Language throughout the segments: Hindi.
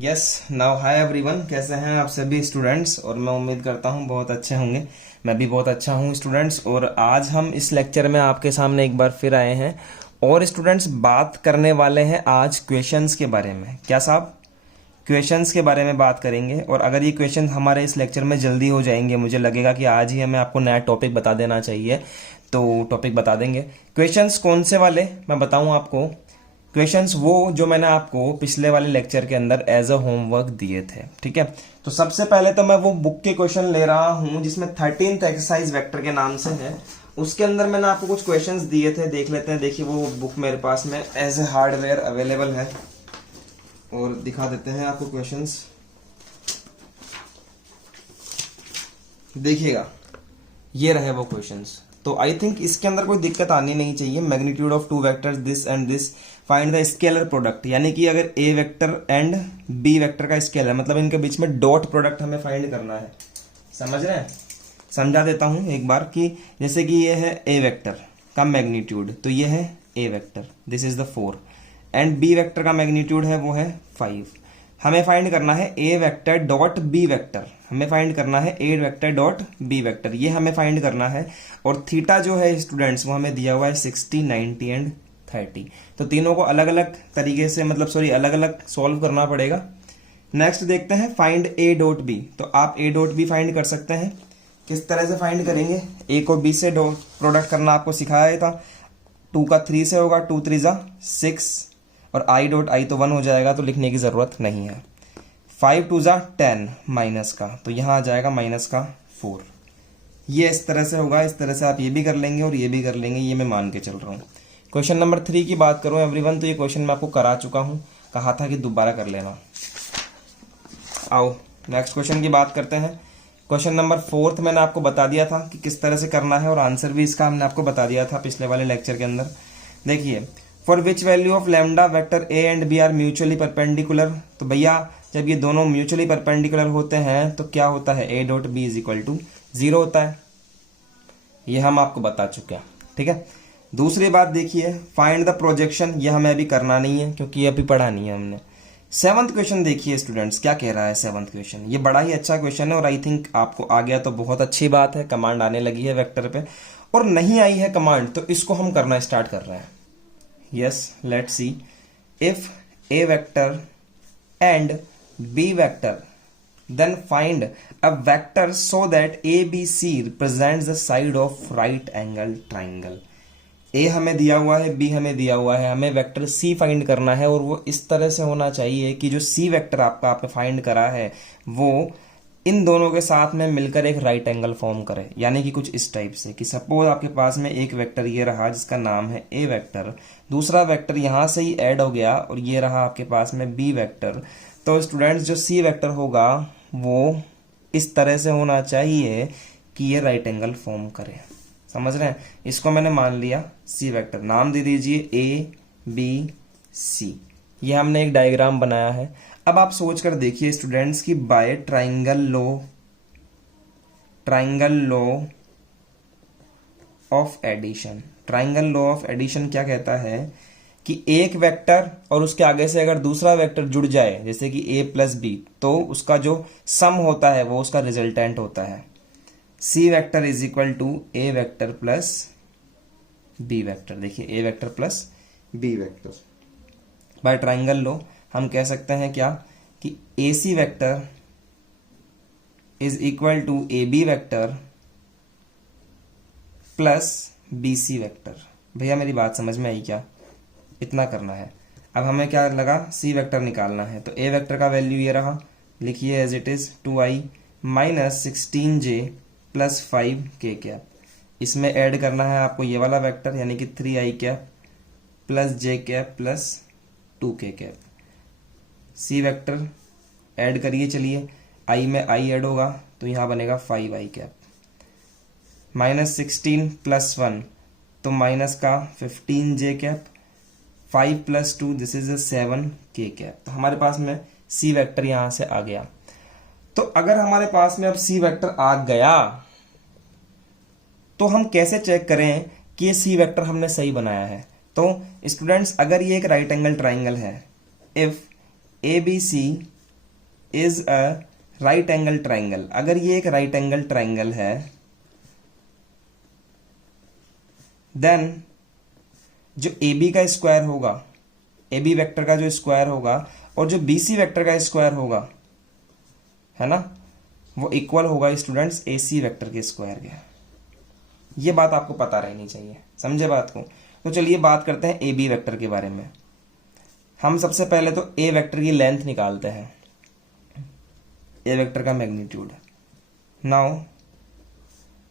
यस नाउ हाय एवरीवन, कैसे हैं आप सभी स्टूडेंट्स। और मैं उम्मीद करता हूं बहुत अच्छे होंगे। मैं भी बहुत अच्छा हूं स्टूडेंट्स। और आज हम इस लेक्चर में आपके सामने एक बार फिर आए हैं और स्टूडेंट्स बात करने वाले हैं आज क्वेश्चंस के बारे में। क्या साहब, क्वेश्चंस के बारे में बात करेंगे। और अगर ये क्वेश्चन हमारे इस लेक्चर में जल्दी हो जाएंगे, मुझे लगेगा कि आज ही हमें आपको नया टॉपिक बता देना चाहिए, तो टॉपिक बता देंगे। क्वेश्चंस कौन से वाले मैं बताऊं आपको। क्वेश्चंस वो जो मैंने आपको पिछले वाले लेक्चर के अंदर एज अ होमवर्क दिए थे, ठीक है। तो सबसे पहले तो मैं वो बुक के क्वेश्चन ले रहा हूं जिसमें 13th एक्सरसाइज वेक्टर के नाम से है। उसके अंदर मैंने आपको कुछ क्वेश्चंस दिए थे, देख लेते हैं। देखिए वो बुक मेरे पास में एज ए हार्डवेयर अवेलेबल है और दिखा देते हैं आपको क्वेश्चंस। देखिएगा ये रहे वो क्वेश्चंस। तो आई थिंक इसके अंदर कोई दिक्कत आनी नहीं चाहिए। Magnitude of two vectors this and this, find the scalar product. यानी कि अगर ए वेक्टर एंड बी वेक्टर का स्केलर, मतलब इनके बीच में डॉट प्रोडक्ट हमें फाइंड करना है। समझ रहे हैं? समझा देता हूं एक बार कि जैसे कि ये है ए वेक्टर का मैग्नीट्यूड, तो ये है A vector, this is the 4, and B vector का मैग्नीट्यूड है वो है 5। हमें फाइंड करना है A vector dot B vector. हमें फाइंड करना है A vector dot B vector, ये हमें फाइंड करना है। और थीटा जो है स्टूडेंट्स वो हमें दिया हुआ है 60, 90 एंड 30। तो तीनों को अलग अलग तरीके से, मतलब सॉरी, अलग अलग सॉल्व करना पड़ेगा। नेक्स्ट देखते हैं फाइंड ए डॉट बी। तो आप ए डॉट बी फाइंड कर सकते हैं। किस तरह से फाइंड करेंगे? ए को बी से डॉट प्रोडक्ट करना आपको सिखाया था। 2 का 3 से होगा, 2 3 जा 6, और आई डॉट आई तो 1 हो जाएगा, तो लिखने की जरूरत नहीं है। 5 2 जा 10 माइनस का, तो यहां आ जाएगा माइनस का 4। ये इस तरह से होगा। इस तरह से आप ये भी कर लेंगे और ये भी कर लेंगे, ये मैं मान के चल रहा हूँ। क्वेश्चन नंबर 3 की बात करूं एवरीवन, तो ये क्वेश्चन मैं आपको करा चुका हूं, कहा था कि दोबारा कर लेना। आओ नेक्स्ट क्वेश्चन की बात करते हैं। क्वेश्चन नंबर 4 मैंने आपको बता दिया था कि किस तरह से करना है, और आंसर भी इसका हमने आपको बता दिया था पिछले वाले लेक्चर के अंदर। देखिए, for which value of lambda vector A and B are mutually perpendicular. तो भैया जब ये दोनों म्यूचुअली परपेंडिकुलर होते हैं तो क्या होता है? A dot B is equal to 0 होता है। ये हम आपको बता चुके हैं, ठीक है। दूसरी बात देखिए, फाइंड द प्रोजेक्शन। ये हमें अभी करना नहीं है क्योंकि ये अभी पढ़ा नहीं है हमने। 7th क्वेश्चन देखिए स्टूडेंट्स, क्या कह रहा है 7th क्वेश्चन। ये बड़ा ही अच्छा क्वेश्चन है और आई थिंक आपको आ गया तो बहुत अच्छी बात है। कमांड आने लगी है वेक्टर पे, और नहीं आई है कमांड तो इसको हम करना स्टार्ट कर रहे हैं। Yes, let's see. If A vector and B vector, then find a vector so that ABC represents the side of right angle triangle। A हमें दिया हुआ है, B हमें दिया हुआ है, हमें वेक्टर C फाइंड करना है, और वो इस तरह से होना चाहिए कि जो C वेक्टर आपने फाइंड करा है वो इन दोनों के साथ में मिलकर एक राइट एंगल फॉर्म करे। यानी कि कुछ इस टाइप से कि सपोज आपके पास में एक वेक्टर ये रहा जिसका नाम है A वेक्टर, दूसरा वेक्टर यहां से ही ऐड हो गया और ये रहा आपके पास में B वेक्टर। तो स्टूडेंट्स जो C वेक्टर होगा वो इस तरह से होना चाहिए कि ये राइट एंगल फॉर्म करे। समझ रहे हैं? इसको मैंने मान लिया सी वेक्टर, नाम दे दीजिए ए बी सी। ये हमने एक डायग्राम बनाया है। अब आप सोच कर देखिए स्टूडेंट्स की by triangle law of addition. Triangle law of addition क्या कहता है कि एक वेक्टर और उसके आगे से अगर दूसरा वेक्टर जुड़ जाए, जैसे कि a प्लस बी, तो उसका जो सम होता है वो उसका रिजल्टेंट होता है। c vector is equal to a vector plus b vector. देखिए a vector plus b vector. By triangle law हम कह सकते हैं क्या कि ac vector is equal to ab vector plus bc vector. भैया मेरी बात समझ में आई क्या? इतना करना है। अब हमें क्या लगा? सी वेक्टर निकालना है। तो ए वेक्टर का वैल्यू ये रहा, लिखिए as it is 2i minus 16j plus 5k cap. इसमें ऐड करना है आपको ये वाला वेक्टर, यानी कि 3i cap plus j cap plus 2k cap. C vector add करिए, चलिए i में i ऐड होगा तो यहां बनेगा 5i कैप, माइनस 16 प्लस 1 तो माइनस का 15j cap, 5 plus 2 this is 7k cap. तो हमारे पास में सी वेक्टर यहां से आ गया। तो अगर हमारे पास में अब सी वेक्टर आ गया तो हम कैसे चेक करें कि ये सी वेक्टर हमने सही बनाया है? तो स्टूडेंट्स अगर ये एक राइट एंगल ट्राइंगल है, if A B C is a right angle triangle, अगर ये एक राइट एंगल ट्राइंगल है, देन जो ए बी का स्क्वायर होगा, ए बी वेक्टर का जो स्क्वायर होगा और जो बी सी वेक्टर का स्क्वायर होगा, है ना, वो इक्वल होगा स्टूडेंट्स ए सी वेक्टर के स्क्वायर के। ये बात आपको पता रहनी चाहिए, समझे बात को। तो चलिए बात करते हैं ए बी वेक्टर के बारे में। हम सबसे पहले तो ए वेक्टर की लेंथ निकालते हैं, ए वेक्टर का मैग्नीट्यूड। नाउ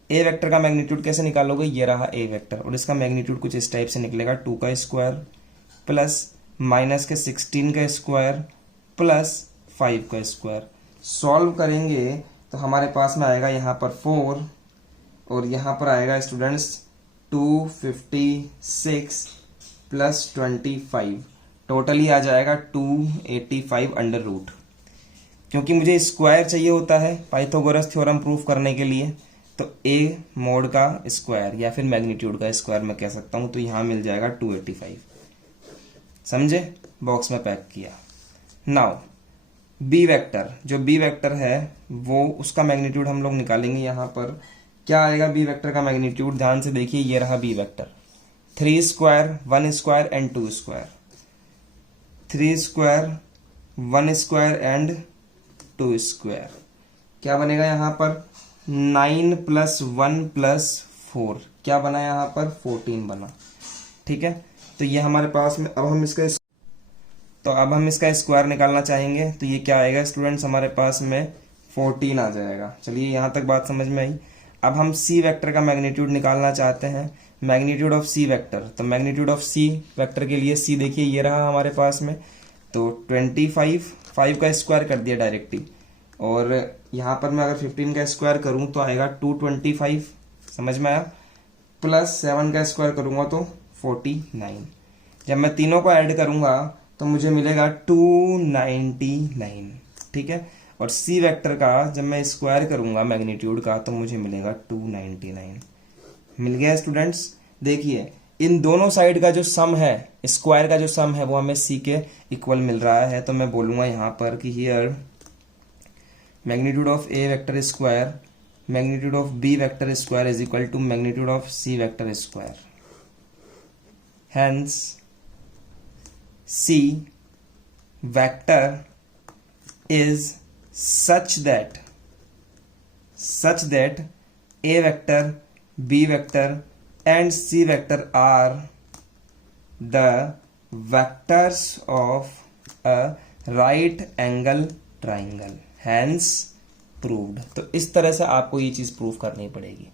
ए वेक्टर का मैग्नीट्यूड कैसे निकालोगे, ये रहा ए वेक्टर और इसका मैग्नीट्यूड कुछ इस टाइप से निकलेगा, 2 का स्क्वायर प्लस माइनस के 16 का स्क्वायर प्लस 5 का स्क्वायर। सॉल्व करेंगे तो हमारे पास में आएगा यहाँ पर 4 और यहाँ पर आएगा स्टूडेंट्स 256 प्लस 25, टोटली आ जाएगा 285 अंडर रूट। क्योंकि मुझे स्क्वायर चाहिए होता है पाइथागोरस थ्योरम प्रूफ करने के लिए, तो ए मोड का स्क्वायर या फिर मैग्नीट्यूड का स्क्वायर मैं कह सकता हूँ, तो यहाँ मिल जाएगा 285। समझे, बॉक्स में पैक किया। नाउ बी वेक्टर, जो बी वेक्टर है वो उसका मैग्नीट्यूड हम लोग निकालेंगे। यहाँ पर क्या आएगा बी वेक्टर का मैग्नीट्यूड, ध्यान से देखिए, ये रहा B vector, 3 square 1 square and 2 square, 3 square 1 square and 2 square. क्या बनेगा यहाँ पर 9 प्लस 1 प्लस 4, क्या बना यहाँ पर 14 बना। ठीक है, तो ये हमारे पास में अब हम इसका स्क्वायर निकालना चाहेंगे, तो ये क्या आएगा स्टूडेंट्स, हमारे पास में 14 आ जाएगा। चलिए यहाँ तक बात समझ में आई। अब हम सी वेक्टर का मैग्नीट्यूड निकालना चाहते हैं, मैग्नीट्यूड ऑफ सी वेक्टर। तो मैग्नीट्यूड ऑफ सी वेक्टर के लिए सी देखिए ये रहा हमारे पास में, तो 25, 5 का स्क्वायर कर दिया डायरेक्टली, और यहाँ पर मैं अगर 15 का स्क्वायर करूँ तो आएगा 225, समझ में आया, प्लस 7 का स्क्वायर करूँगा तो 49। जब मैं तीनों को ऐड करूँगा तो मुझे मिलेगा 299। ठीक है, और सी वेक्टर का जब मैं स्क्वायर करूँगा मैग्नीट्यूड का तो मुझे मिलेगा 299। मिल गया स्टूडेंट्स। देखिए इन दोनों साइड का जो सम है, स्क्वायर का जो सम है वो हमें सी के इक्वल मिल रहा है, तो मैं बोलूँगा यहाँ पर कि here magnitude of A vector square magnitude of B vector square is equal to magnitude of C vector square. Hence, C vector is such that A vector, B vector and C vector are the vectors of a right angle triangle. Hence, proved. तो इस तरह से आपको ये चीज प्रूव करनी पड़ेगी।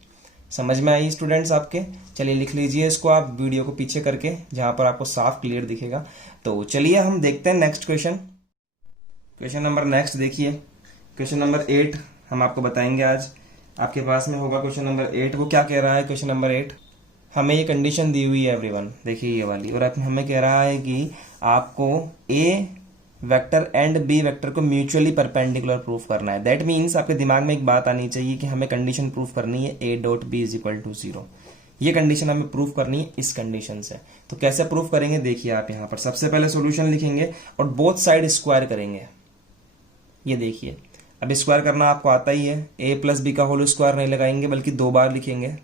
समझ में आई स्टूडेंट्स आपके। चलिए लिख लीजिए इसको आप वीडियो को पीछे करके, जहां पर आपको साफ क्लियर दिखेगा। तो चलिए हम देखते हैं नेक्स्ट क्वेश्चन नंबर नेक्स्ट देखिए, क्वेश्चन नंबर 8 हम आपको बताएंगे आज। आपके पास में होगा क्वेश्चन नंबर 8। वो क्या कह रहा है क्वेश्चन नंबर 8, हमें ये कंडीशन दी हुई है एवरीवन, देखिए ये वाली, और हमें कह रहा है कि आपको ए वेक्टर एंड बी वेक्टर को म्यूचुअली परपेंडिकुलर प्रूफ करना है। दैट मीन्स आपके दिमाग में एक बात आनी चाहिए कि हमें कंडीशन प्रूफ करनी है A dot B is equal to 0। ये कंडीशन हमें प्रूफ करनी है इस कंडीशन से। तो कैसे प्रूफ करेंगे, देखिए आप यहाँ पर सबसे पहले सॉल्यूशन लिखेंगे और बोथ साइड स्क्वायर करेंगे। ये देखिए, अब स्क्वायर करना आपको आता ही है, ए प्लस बी का होल स्क्वायर नहीं लगाएंगे बल्कि 2 बार लिखेंगे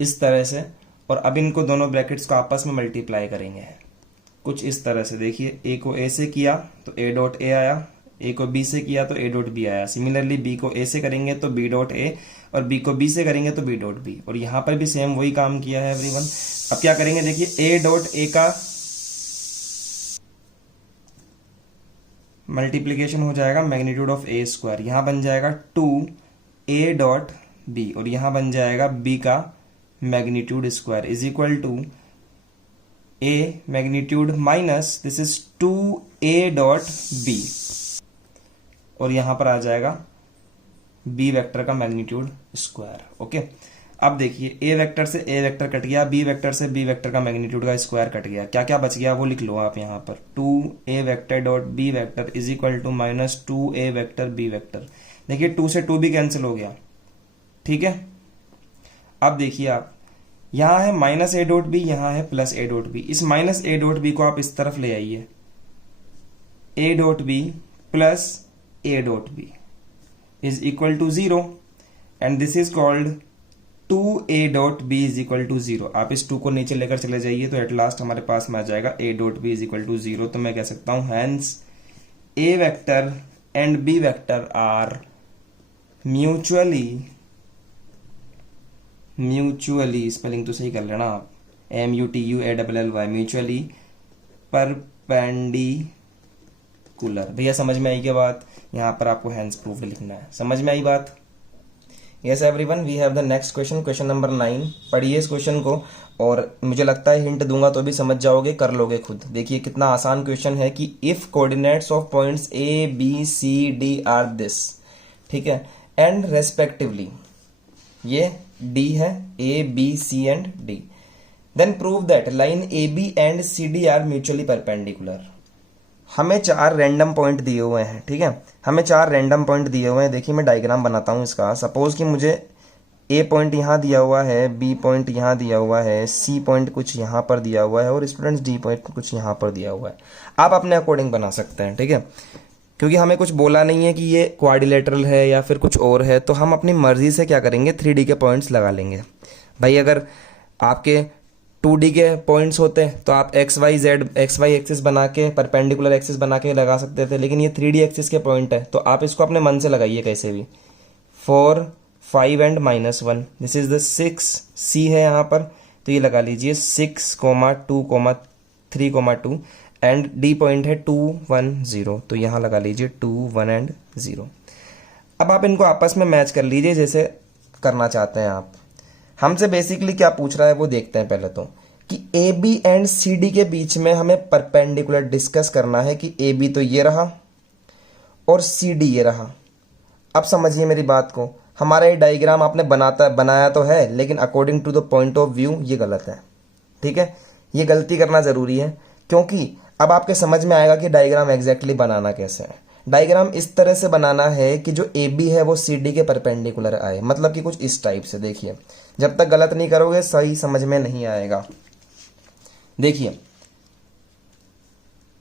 इस तरह से, और अब इनको दोनों ब्रैकेट्स को आपस में मल्टीप्लाई करेंगे कुछ इस तरह से। देखिए ए को ए से किया तो ए डॉट ए आया, ए को बी से किया तो ए डॉट बी आया। सिमिलरली बी को ए से करेंगे तो बी डॉट ए, और बी को बी से करेंगे तो बी डॉट बी, और यहाँ पर भी सेम वही काम किया है एवरीवन। अब क्या करेंगे, देखिए ए डॉट ए का मल्टीप्लीकेशन हो जाएगा मैग्नीट्यूड ऑफ ए स्क्वायर, यहाँ बन जाएगा 2 ए डॉट बी, और यहाँ बन जाएगा बी का magnitude square is equal to A magnitude minus this is 2 A dot B, और यहां पर आ जाएगा बी वेक्टर का मैग्नीट्यूड स्क्वायर। ओके, अब देखिए ए वेक्टर से ए वेक्टर कट गया, बी वेक्टर से बी वेक्टर का मैग्नीट्यूड का स्क्वायर कट गया, क्या क्या बच गया वो लिख लो आप यहाँ पर। 2 A vector dot B vector is equal to minus 2 A vector B vector. देखिए 2 से 2 भी कैंसिल हो गया, ठीक है। अब देखिए आप, यहां है माइनस ए डॉट बी, यहां है प्लस ए डॉट बी। इस माइनस ए डॉट बी को आप इस तरफ ले आइए, A dot B plus a dot b is equal to 0 and this is called 2a dot b is equal to 0। आप इस 2 को नीचे लेकर चले जाइए तो एट लास्ट हमारे पास में आ जाएगा a dot b is equal to 0। तो मैं कह सकता हूं hence a vector and b vector are mutually spelling तो सही कर लेना आप, MUTUALLY म्यूचुअली परपेंडिकुलर। भैया समझ में आई क्या बात? यहां पर आपको हैंस प्रूफ लिखना है। समझ में आई बात? Yes everyone, we have the next question, question number 9। पढ़िए इस क्वेश्चन को और मुझे लगता है हिंट दूंगा तो भी समझ जाओगे, कर लोगे खुद। देखिए कितना आसान क्वेश्चन है कि if coordinates of points A B C D are this, ठीक है, एंड रेस्पेक्टिवली, ये डी है, A B C and D, then prove that line A B and C D are mutually perpendicular. हमें 4 रैंडम पॉइंट दिए हुए हैं, ठीक है, हमें 4 रैंडम पॉइंट दिए हुए हैं। देखिए मैं डायग्राम बनाता हूं इसका। सपोज कि मुझे ए पॉइंट यहां दिया हुआ है, बी पॉइंट यहां दिया हुआ है, सी पॉइंट कुछ यहां पर दिया हुआ है और स्टूडेंट्स डी पॉइंट कुछ यहां पर दिया हुआ है। आप अपने अकॉर्डिंग बना सकते हैं, ठीक है, क्योंकि हमें कुछ बोला नहीं है कि ये क्वाड्रिलेटरल है या फिर कुछ और है, तो हम अपनी मर्जी से क्या करेंगे, 3D के पॉइंट्स लगा लेंगे। भाई अगर आपके 2D के पॉइंट्स होते तो आप XY एक्सिस बना के, परपेंडिकुलर एक्सिस बना के लगा सकते थे, लेकिन ये 3D एक्सिस के पॉइंट है तो आप इसको अपने मन से लगाइए कैसे भी। 4, 5 and -1, this is the 6 C है यहाँ पर, तो ये लगा लीजिए 6, 2, 3, 2 एंड D पॉइंट है 2, 1, 0, तो यहाँ लगा लीजिए 2, 1 एंड 0। अब आप इनको आपस में मैच कर लीजिए जैसे करना चाहते हैं आप। हमसे बेसिकली क्या पूछ रहा है वो देखते हैं पहले तो, कि A B and C D के बीच में हमें परपेंडिकुलर डिस्कस करना है कि ए बी तो ये रहा और सी डी ये रहा। अब समझिए मेरी बात को, हमारा ये डायग्राम आपने बनाया तो है, लेकिन according to the point of view ये गलत है, ठीक है, ये गलती करना जरूरी है, क्योंकि अब आपके समझ में आएगा कि डायग्राम एग्जैक्टली बनाना कैसे है। डायग्राम इस तरह से बनाना है कि जो ए बी है वो सी डी के परपेंडिकुलर आए, मतलब कि कुछ इस टाइप से। देखिए जब तक गलत नहीं करोगे सही समझ में नहीं आएगा। देखिए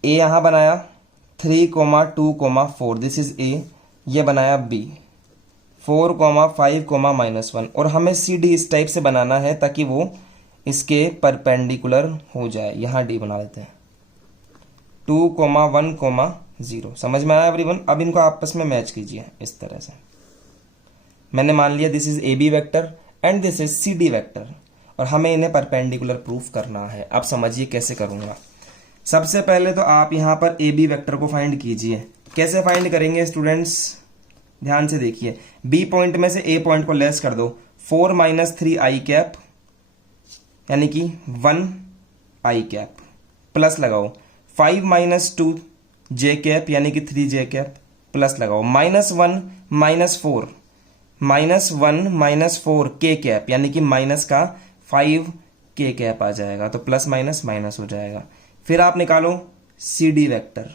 ए यहां बनाया 3, 2, 4, दिस इज ए, ये बनाया बी 4, 5, -1, और हमें सी डी इस टाइप से बनाना है ताकि वो इसके परपेंडिकुलर हो जाए। यहां डी बना लेते हैं 2, 1, 0। समझ में आया एवरीवन? अब इनको आपस में मैच कीजिए इस तरह से। मैंने मान लिया this is A B vector and this is C D vector और हमें इन्हें परपेंडिकुलर प्रूफ करना है। अब समझिए कैसे करूंगा। सबसे पहले तो आप यहां पर ए बी वेक्टर को फाइंड कीजिए। कैसे फाइंड करेंगे स्टूडेंट्स, ध्यान से देखिए। बी पॉइंट में से ए पॉइंट को लेस कर दो, 4 - 3 i कैप यानी कि 1 i कैप, प्लस लगाओ 5 - 2 j कैप यानी कि 3 j कैप, प्लस लगाओ -1 - 4 -1 - 4 k कैप यानी कि माइनस का 5 k कैप आ जाएगा, तो प्लस माइनस माइनस हो जाएगा। फिर आप निकालो सी डी वैक्टर,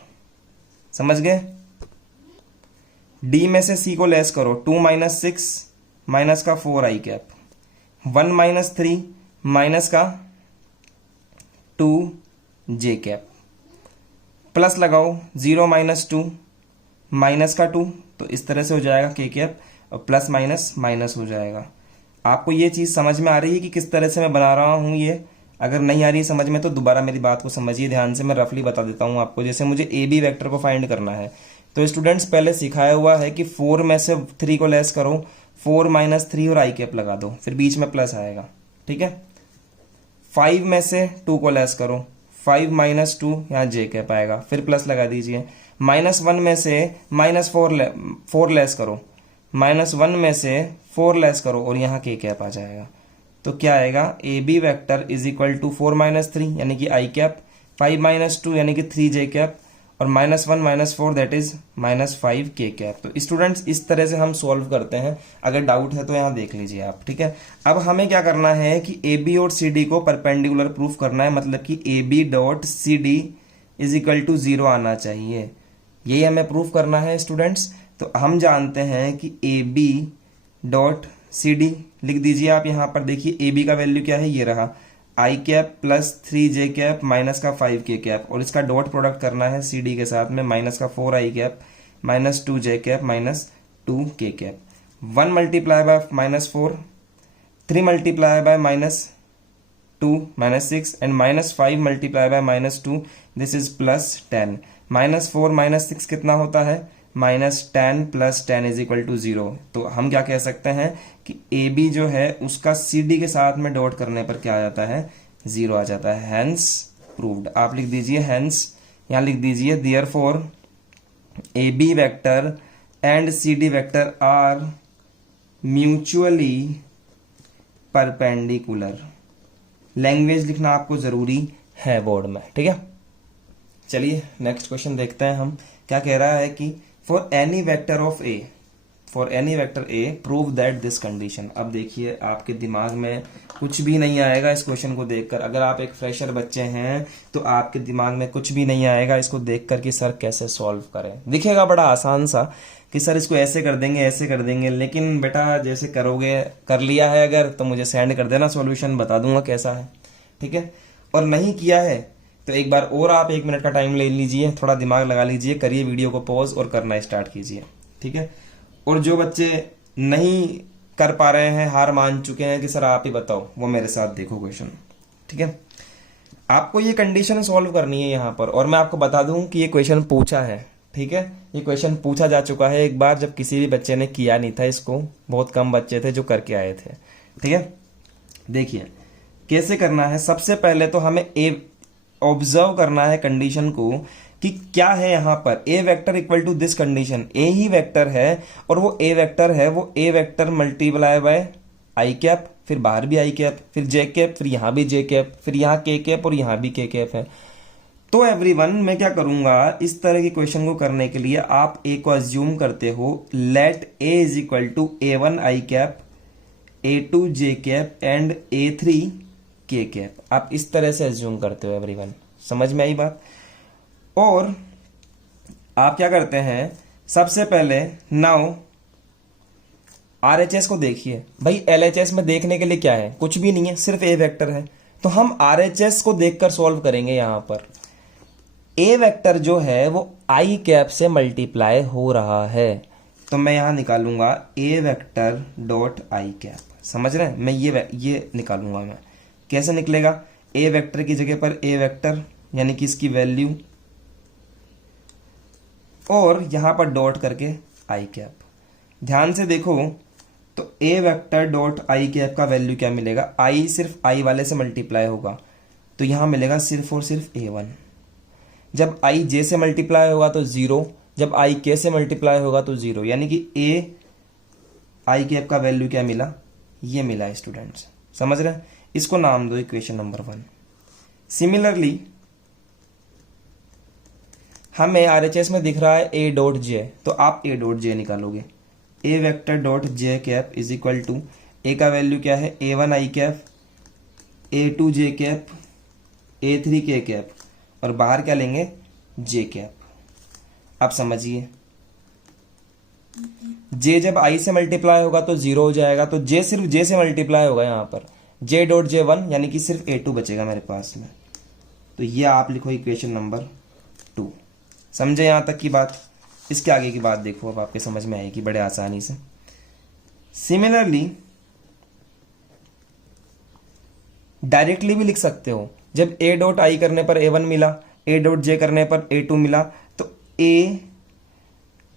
समझ गए। डी में से सी को लेस करो, 2 - 6 माइनस का 4 i कैप, 1 - 3 माइनस का 2 j कैप, प्लस लगाओ 0 - 2 माइनस का 2, तो इस तरह से हो जाएगा k कैप और प्लस माइनस माइनस हो जाएगा। आपको ये चीज समझ में आ रही है कि किस तरह से मैं बना रहा हूं ये? अगर नहीं आ रही समझ में तो दोबारा मेरी बात को समझिए ध्यान से। मैं रफली बता देता हूं आपको। जैसे मुझे ए बी वेक्टर को फाइंड करना है तो स्टूडेंट्स पहले सिखाया हुआ है कि 4 में से 3 को लेस करो, 4 - 3 और i कैप लगा दो, फिर बीच में प्लस आएगा, ठीक है। 5 में से 2 को लेस करो, 5 - 2 यहाँ j कैप आएगा, फिर प्लस लगा दीजिए। -1 में से -4 लेस करो, -1 में से 4 लेस करो और यहाँ k कैप आ जाएगा। तो क्या आएगा, A B vector is equal to 4 - 3 यानी कि i कैप, 5 - 2 यानी कि 3 j कैप और -1 - 4 दैट इज -5 k कैप। तो स्टूडेंट्स इस तरह से हम सॉल्व करते हैं। अगर डाउट है तो यहाँ देख लीजिए आप, ठीक है। अब हमें क्या करना है कि ए बी और सी डी को परपेंडिकुलर प्रूफ करना है, मतलब कि A B dot C D is equal to 0 आना चाहिए, यही हमें प्रूफ करना है स्टूडेंट्स। तो हम जानते हैं कि A B dot C D लिख दीजिए आप यहाँ पर। देखिए ए बी का वैल्यू क्या है, ये रहा i cap plus 3 j cap minus का 5 k कैप, और इसका डॉट प्रोडक्ट करना है सी डी के साथ में, माइनस का 4 i cap minus 2 J cap minus 2 के cap, 1 multiply by -4, 3 multiply by -2 -6 and -5 multiply by -2 this is +10। -4 -6 कितना होता है, -10 + 10 इज इक्वल टू 0। तो हम क्या कह सकते हैं कि ए बी जो है उसका सी डी के साथ में डॉट करने पर क्या आ जाता है, 0 आ जाता है। Hence proved. आप लिख दीजिए हैंस, यहां लिख दीजिए therefore A B vector and C D vector are mutually perpendicular. Language लिखना आपको जरूरी है बोर्ड में, ठीक है। चलिए नेक्स्ट क्वेश्चन देखते हैं हम। क्या कह रहा है कि for any vector of A, for any vector A prove that this condition. अब देखिए आपके दिमाग में कुछ भी नहीं आएगा इस क्वेश्चन को देखकर। अगर आप एक फ्रेशर बच्चे हैं तो आपके दिमाग में कुछ भी नहीं आएगा इसको देखकर कि सर कैसे सॉल्व करें। दिखेगा बड़ा आसान सा कि सर इसको ऐसे कर देंगे ऐसे कर देंगे, लेकिन बेटा जैसे करोगे, कर लिया है अगर तो मुझे सेंड कर देना सॉल्यूशन, बता दूंगा कैसा है, ठीक है। और नहीं किया है तो एक बार और आप 1 मिनट का टाइम ले लीजिए, थोड़ा दिमाग लगा लीजिए, करिए वीडियो को पॉज और करना स्टार्ट कीजिए, ठीक है। और जो बच्चे नहीं कर पा रहे हैं, हार मान चुके हैं कि सर आप ही बताओ, वो मेरे साथ देखो क्वेश्चन, ठीक है। आपको ये कंडीशन सॉल्व करनी है यहाँ पर, और मैं आपको बता दूं कि ये क्वेश्चन पूछा है, ठीक है। ये क्वेश्चन पूछा जा चुका है एक बार, जब किसी भी बच्चे ने किया नहीं था इसको, बहुत कम बच्चे थे जो करके आए थे, ठीक है। देखिए कैसे करना है। सबसे पहले तो हमें ए ऑब्जर्व करना है कंडीशन को कि क्या है यहाँ पर, A vector equal to this condition. A ही वेक्टर है और वो ए वेक्टर है, वो A vector multiply by i cap, फिर बाहर भी आई कैप, फिर जे कैप, फिर यहाँ भी जे कैप, फिर यहाँ के कैप और यहाँ भी के कैप है। तो एवरीवन मैं क्या करूंगा, इस तरह की क्वेश्चन को करने के लिए आप ए को अज्यूम करते हो, let A is equal to A1 I cap, A2 J cap and A3 K cap. आप इस तरह से अज्यूम करते हो एवरीवन, समझ में आई बात। और आप क्या करते हैं, सबसे पहले नाउ आरएचएस को देखिए। भाई एलएचएस में देखने के लिए क्या है, कुछ भी नहीं है, सिर्फ ए वेक्टर है। तो हम आरएचएस को देखकर सॉल्व करेंगे। यहां पर ए वेक्टर जो है वो आई कैप से मल्टीप्लाई हो रहा है, तो मैं यहां निकालूंगा ए वेक्टर डॉट आई कैप। समझ रहे हैं, मैं ये निकालूंगा। मैं कैसे निकलेगा, ए वेक्टर की जगह पर ए वेक्टर यानी कि इसकी वैल्यू, और यहां पर डॉट करके आई कैप। ध्यान से देखो तो A vector dot I cap का वैल्यू क्या मिलेगा, आई सिर्फ आई वाले से मल्टीप्लाई होगा तो यहां मिलेगा सिर्फ और सिर्फ A1। जब आई जे से मल्टीप्लाई होगा तो 0, जब आई के से मल्टीप्लाई होगा तो 0, यानी कि ए आई कैप का वैल्यू क्या मिला, ये मिला स्टूडेंट्स। समझ रहे हैं, इसको नाम दो इक्वेशन नंबर 1। सिमिलरली हमें आरएचएस में दिख रहा है ए डॉट जे, तो आप ए डॉट जे निकालोगे। A vector dot J cap is equal to, A का वैल्यू क्या है, A1 I cap, A2 J cap, A3 K cap, और बाहर क्या लेंगे, जे कैप। आप समझिए, जे जब आई से मल्टीप्लाई होगा तो 0 हो जाएगा, तो जे सिर्फ जे से मल्टीप्लाई होगा यहां पर, जे डॉट जे 1 यानी कि सिर्फ A2 बचेगा मेरे पास में। तो ये आप लिखो इक्वेशन नंबर 2। समझे यहां तक की बात। इसके आगे की बात देखो, अब आपके समझ में आएगी बड़े आसानी से। सिमिलरली डायरेक्टली भी लिख सकते हो। जब ए डॉट आई करने पर A1 मिला, ए डॉट जे करने पर A2 मिला, तो ए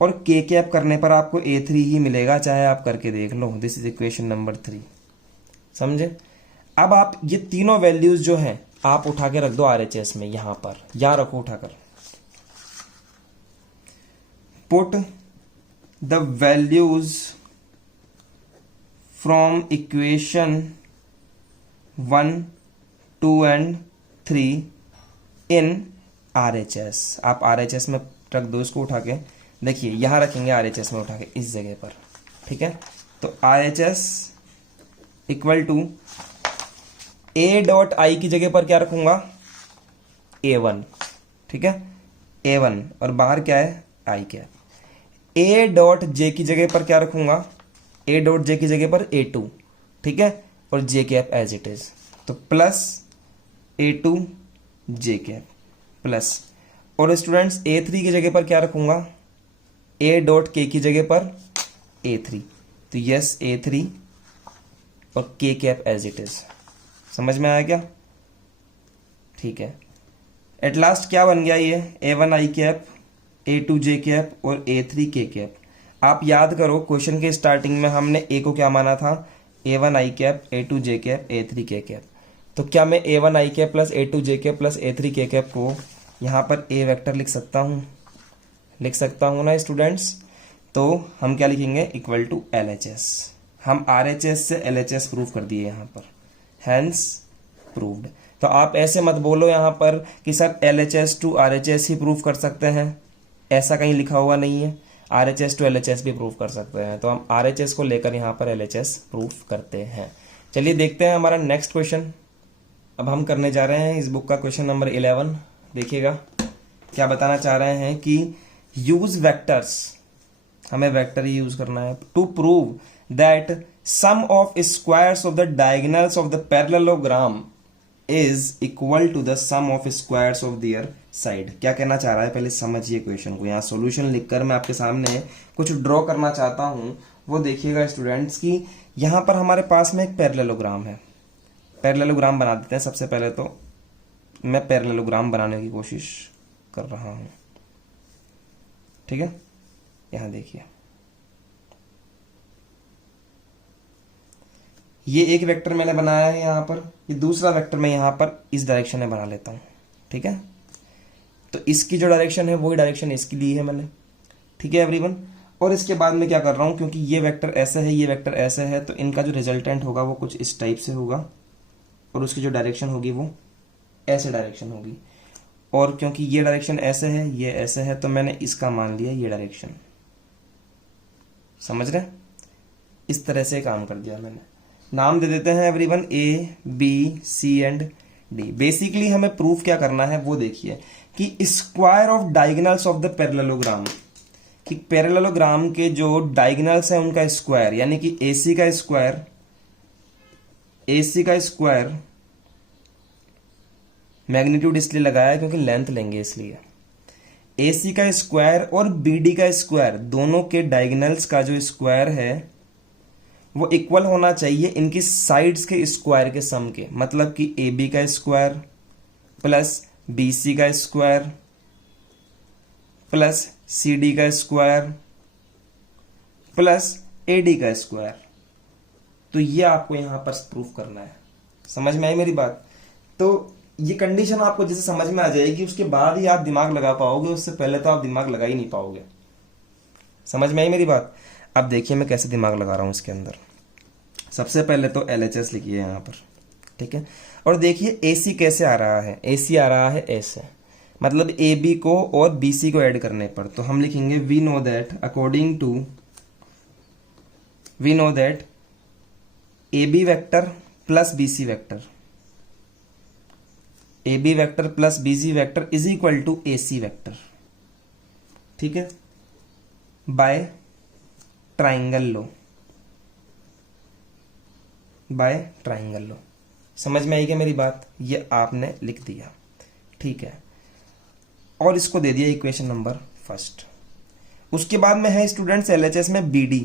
और के कैप करने पर आपको A3 ही मिलेगा, चाहे आप करके देख लो। This is equation number 3। समझे। अब आप ये तीनों वैल्यूज जो हैं आप उठा के रख दो आरएचएस में, यहां पर या रखो उठाकर। Put the values from equation 1, 2 and 3 in RHS. आप आरएचएस में रख दो इसको उठा के। देखिए यहां रखेंगे आरएचएस में उठा के इस जगह पर, ठीक है। तो RHS equal to A dot I की जगह पर क्या रखूंगा, A1, ठीक है, A1, और बाहर क्या है, आई कैप। ए डॉट जे की जगह पर क्या रखूंगा, ए डॉट जे की जगह पर A2, ठीक है, और जे कैप एज इट इज। तो plus A2 J cap plus, और स्टूडेंट्स A3 की जगह पर क्या रखूंगा, ए डॉट के की जगह पर A3, तो यस A3 और के कैप एज इट इज। समझ में आया क्या? ठीक है, एट लास्ट क्या बन गया ये A1 I cap, A2 J cap और A3 के कैप। आप याद करो क्वेश्चन के स्टार्टिंग में हमने ए को क्या माना था, A1 I cap, A2 J cap, A3 K cap. तो क्या मैं A1 I cap plus A2 J cap plus A3 K cap को यहाँ पर ए वेक्टर लिख सकता हूँ? लिख सकता हूँ ना स्टूडेंट्स? तो हम क्या लिखेंगे, इक्वल टू LHS। हम RHS से LHS प्रूव कर दिए यहाँ पर, हैंस प्रूव्ड। तो आप ऐसे मत बोलो यहाँ पर कि सर LHS टू RHS ही प्रूव कर सकते हैं, ऐसा कहीं लिखा हुआ नहीं है। RHS टू LHS भी प्रूव कर सकते हैं, तो हम RHS को लेकर यहाँ पर LHS प्रूफ करते हैं। चलिए देखते हैं हमारा नेक्स्ट क्वेश्चन। अब हम करने जा रहे हैं इस बुक का क्वेश्चन नंबर 11। देखिएगा क्या बताना चाह रहे हैं कि यूज वेक्टर्स, हमें वेक्टर ही यूज करना है, to prove that sum of squares of the diagonals of the parallelogram is equal to the sum of squares of their side. क्या कहना चाह रहा है पहले समझिए क्वेश्चन को। यहाँ सॉल्यूशन लिखकर मैं आपके सामने कुछ ड्रॉ करना चाहता हूं, वो देखिएगा स्टूडेंट्स की यहाँ पर हमारे पास में एक पैरेललोग्राम है। पैरेललोग्राम बना देते हैं। सबसे पहले तो मैं पैरेललोग्राम बनाने की कोशिश कर रहा हूं, ठीक है। यहां देखिए, ये एक वेक्टर मैंने बनाया है यहाँ पर, ये दूसरा वेक्टर मैं यहाँ पर इस डायरेक्शन में बना लेता हूं, ठीक है। तो इसकी जो डायरेक्शन है वही डायरेक्शन इसकी ली है मैंने, ठीक है एवरीवन। और इसके बाद में क्या कर रहा हूं, क्योंकि ये वेक्टर ऐसे है, ये वेक्टर ऐसे है, तो इनका जो रिजल्टेंट होगा वो कुछ इस टाइप से होगा और उसकी जो डायरेक्शन होगी वो ऐसे डायरेक्शन होगी। और क्योंकि ये डायरेक्शन ऐसे है, ये ऐसे है, तो मैंने इसका मान लिया ये डायरेक्शन। समझ रहे? इस तरह से काम कर दिया मैंने। नाम दे देते हैं everyone A, B, C and D। Basically हमें प्रूफ क्या करना है वो देखिए कि square of diagonals of the parallelogram, कि पैरेललोग्राम के जो डायगोनल्स हैं उनका स्क्वायर, यानी कि AC का स्क्वायर, AC का स्क्वायर मैग्नीट्यूड इसलिए लगाया क्योंकि लेंथ लेंगे इसलिए। AC का स्क्वायर और BD का स्क्वायर, दोनों के डायगोनल्स का जो स्क्वायर है वो इक्वल होना चाहिए इनकी साइड्स के स्क्वायर के सम के। मतलब कि AB का स्क्वायर प्लस BC का स्क्वायर प्लस CD का स्क्वायर प्लस AD का स्क्वायर। तो ये आपको यहां पर प्रूफ करना है। समझ में आई मेरी बात? तो ये कंडीशन आपको जैसे समझ में आ जाएगी उसके बाद ही आप दिमाग लगा पाओगे, उससे पहले तो आप दिमाग लगा ही नहीं पाओगे। समझ में आई मेरी बात? अब देखिए मैं कैसे दिमाग लगा रहा हूं इसके अंदर। सबसे पहले तो LHS लिखिए यहां पर, ठीक है। और देखिए AC कैसे आ रहा है, AC आ रहा है ऐसे, मतलब AB को और BC को ऐड करने पर। तो हम लिखेंगे we know that according to, we know that AB vector plus BC vector, AB vector plus BC vector is equal to AC vector, ठीक है, by triangle law, by triangle law. समझ में आई क्या मेरी बात? ये आपने लिख दिया, ठीक है। और इसको दे दिया इक्वेशन नंबर फर्स्ट। उसके बाद में है स्टूडेंट्स LHS में BD।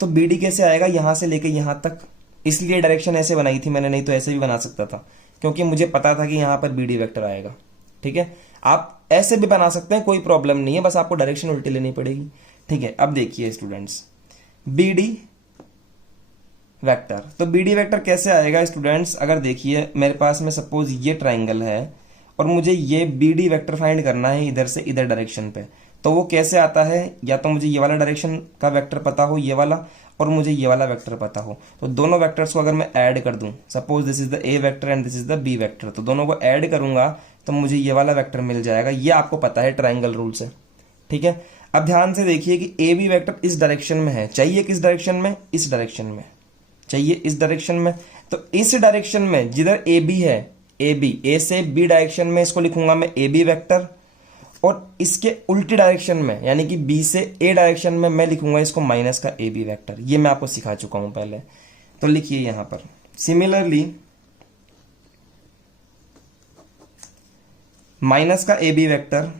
तो BD कैसे आएगा, यहां से लेके यहां तक, इसलिए डायरेक्शन ऐसे बनाई थी मैंने, नहीं तो ऐसे भी बना सकता था क्योंकि मुझे पता था कि यहां पर BD वेक्टर आएगा, ठीक है। आप ऐसे भी बना सकते हैं, कोई प्रॉब्लम नहीं है, बस आपको डायरेक्शन उल्टी लेनी पड़ेगी, ठीक है। अब देखिए स्टूडेंट्स BD वेक्टर, तो BD वेक्टर कैसे आएगा स्टूडेंट्स? अगर देखिए मेरे पास में सपोज ये ट्राइंगल है और मुझे ये BD वेक्टर फाइंड करना है इधर से इधर डायरेक्शन पे, तो वो कैसे आता है? या तो मुझे ये वाला डायरेक्शन का वेक्टर पता हो, ये वाला, और मुझे ये वाला वेक्टर पता हो। तो दोनों वेक्टर्स को अगर मैं ऐड कर दूं, suppose this is the A vector and this is the B vector, तो दोनों को ऐड करूंगा तो मुझे ये वाला वेक्टर मिल जाएगा। ये आपको पता है ट्राइंगल रूल से, ठीक है। अब ध्यान से देखिए कि AB वेक्टर इस डायरेक्शन में है, चाहिए किस डायरेक्शन में? इस डायरेक्शन में चाहिए, इस डायरेक्शन में। तो इस डायरेक्शन में जिधर AB है, AB, A से B डायरेक्शन में इसको लिखूंगा मैं AB वेक्टर, और इसके उल्टी डायरेक्शन में यानी कि B से A डायरेक्शन में मैं लिखूंगा इसको माइनस का AB वेक्टर। ये मैं आपको सिखा चुका हूं पहले, तो लिखिए यहां पर सिमिलरली माइनस का AB वेक्टर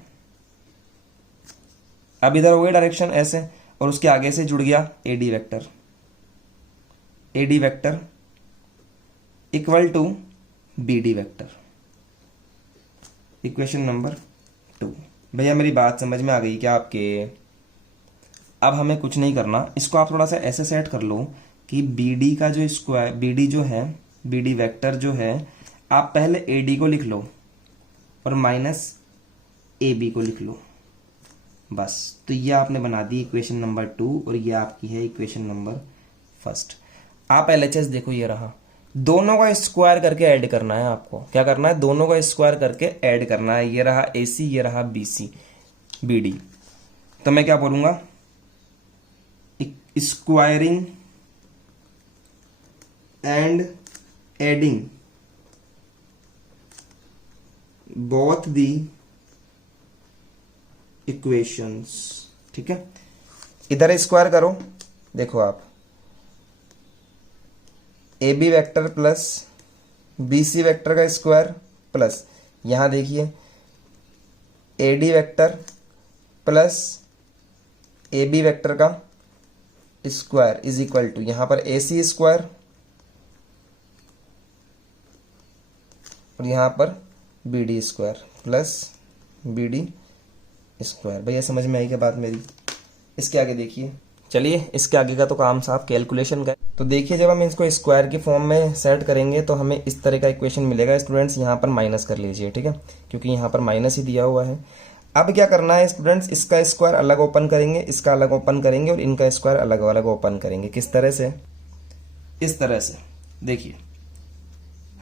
अब इधर हो गया डायरेक्शन ऐसे, और उसके आगे से जुड़ गया AD vector, AD vector equal to BD vector, equation number 2। भैया मेरी बात समझ में आ गई क्या आपके? अब हमें कुछ नहीं करना, इसको आप थोड़ा सा ऐसे सेट कर लो कि बीडी का जो स्क्वायर, बीडी जो है, बीडी वेक्टर जो है, आप पहले एडी को लिख लो और माइनस ए बी को लिख लो, बस। तो ये आपने बना दी इक्वेशन नंबर 2 और ये आपकी है इक्वेशन नंबर 1। आप एलएचएस देखो, ये रहा, दोनों का स्क्वायर करके ऐड करना है आपको। क्या करना है? दोनों का स्क्वायर करके ऐड करना है। ये रहा एसी, ये रहा बीसी, बीडी। तो मैं क्या बोलूंगा? Squaring and adding both the equations. ठीक है, इधर स्क्वायर करो, देखो आप, A B vector plus B C vector का स्क्वायर प्लस यहां देखिए A D vector plus A B vector का स्क्वायर इज इक्वल टू यहां पर ए सी स्क्वायर और यहां पर B D square plus B D square. भैया समझ में आई क्या बात मेरी? इसके आगे देखिए, चलिए इसके आगे का तो काम साफ कैलकुलेशन का। तो देखिए जब हम इसको स्क्वायर की फॉर्म में सेट करेंगे तो हमें इस तरह का इक्वेशन मिलेगा। स्टूडेंट्स यहाँ पर माइनस कर लीजिए, ठीक है, क्योंकि यहाँ पर माइनस ही दिया हुआ है। अब क्या करना है स्टूडेंट्स, इसका स्क्वायर अलग ओपन करेंगे, इसका अलग ओपन करेंगे और इनका स्क्वायर अलग अलग ओपन करेंगे। किस तरह से? इस तरह से। देखिए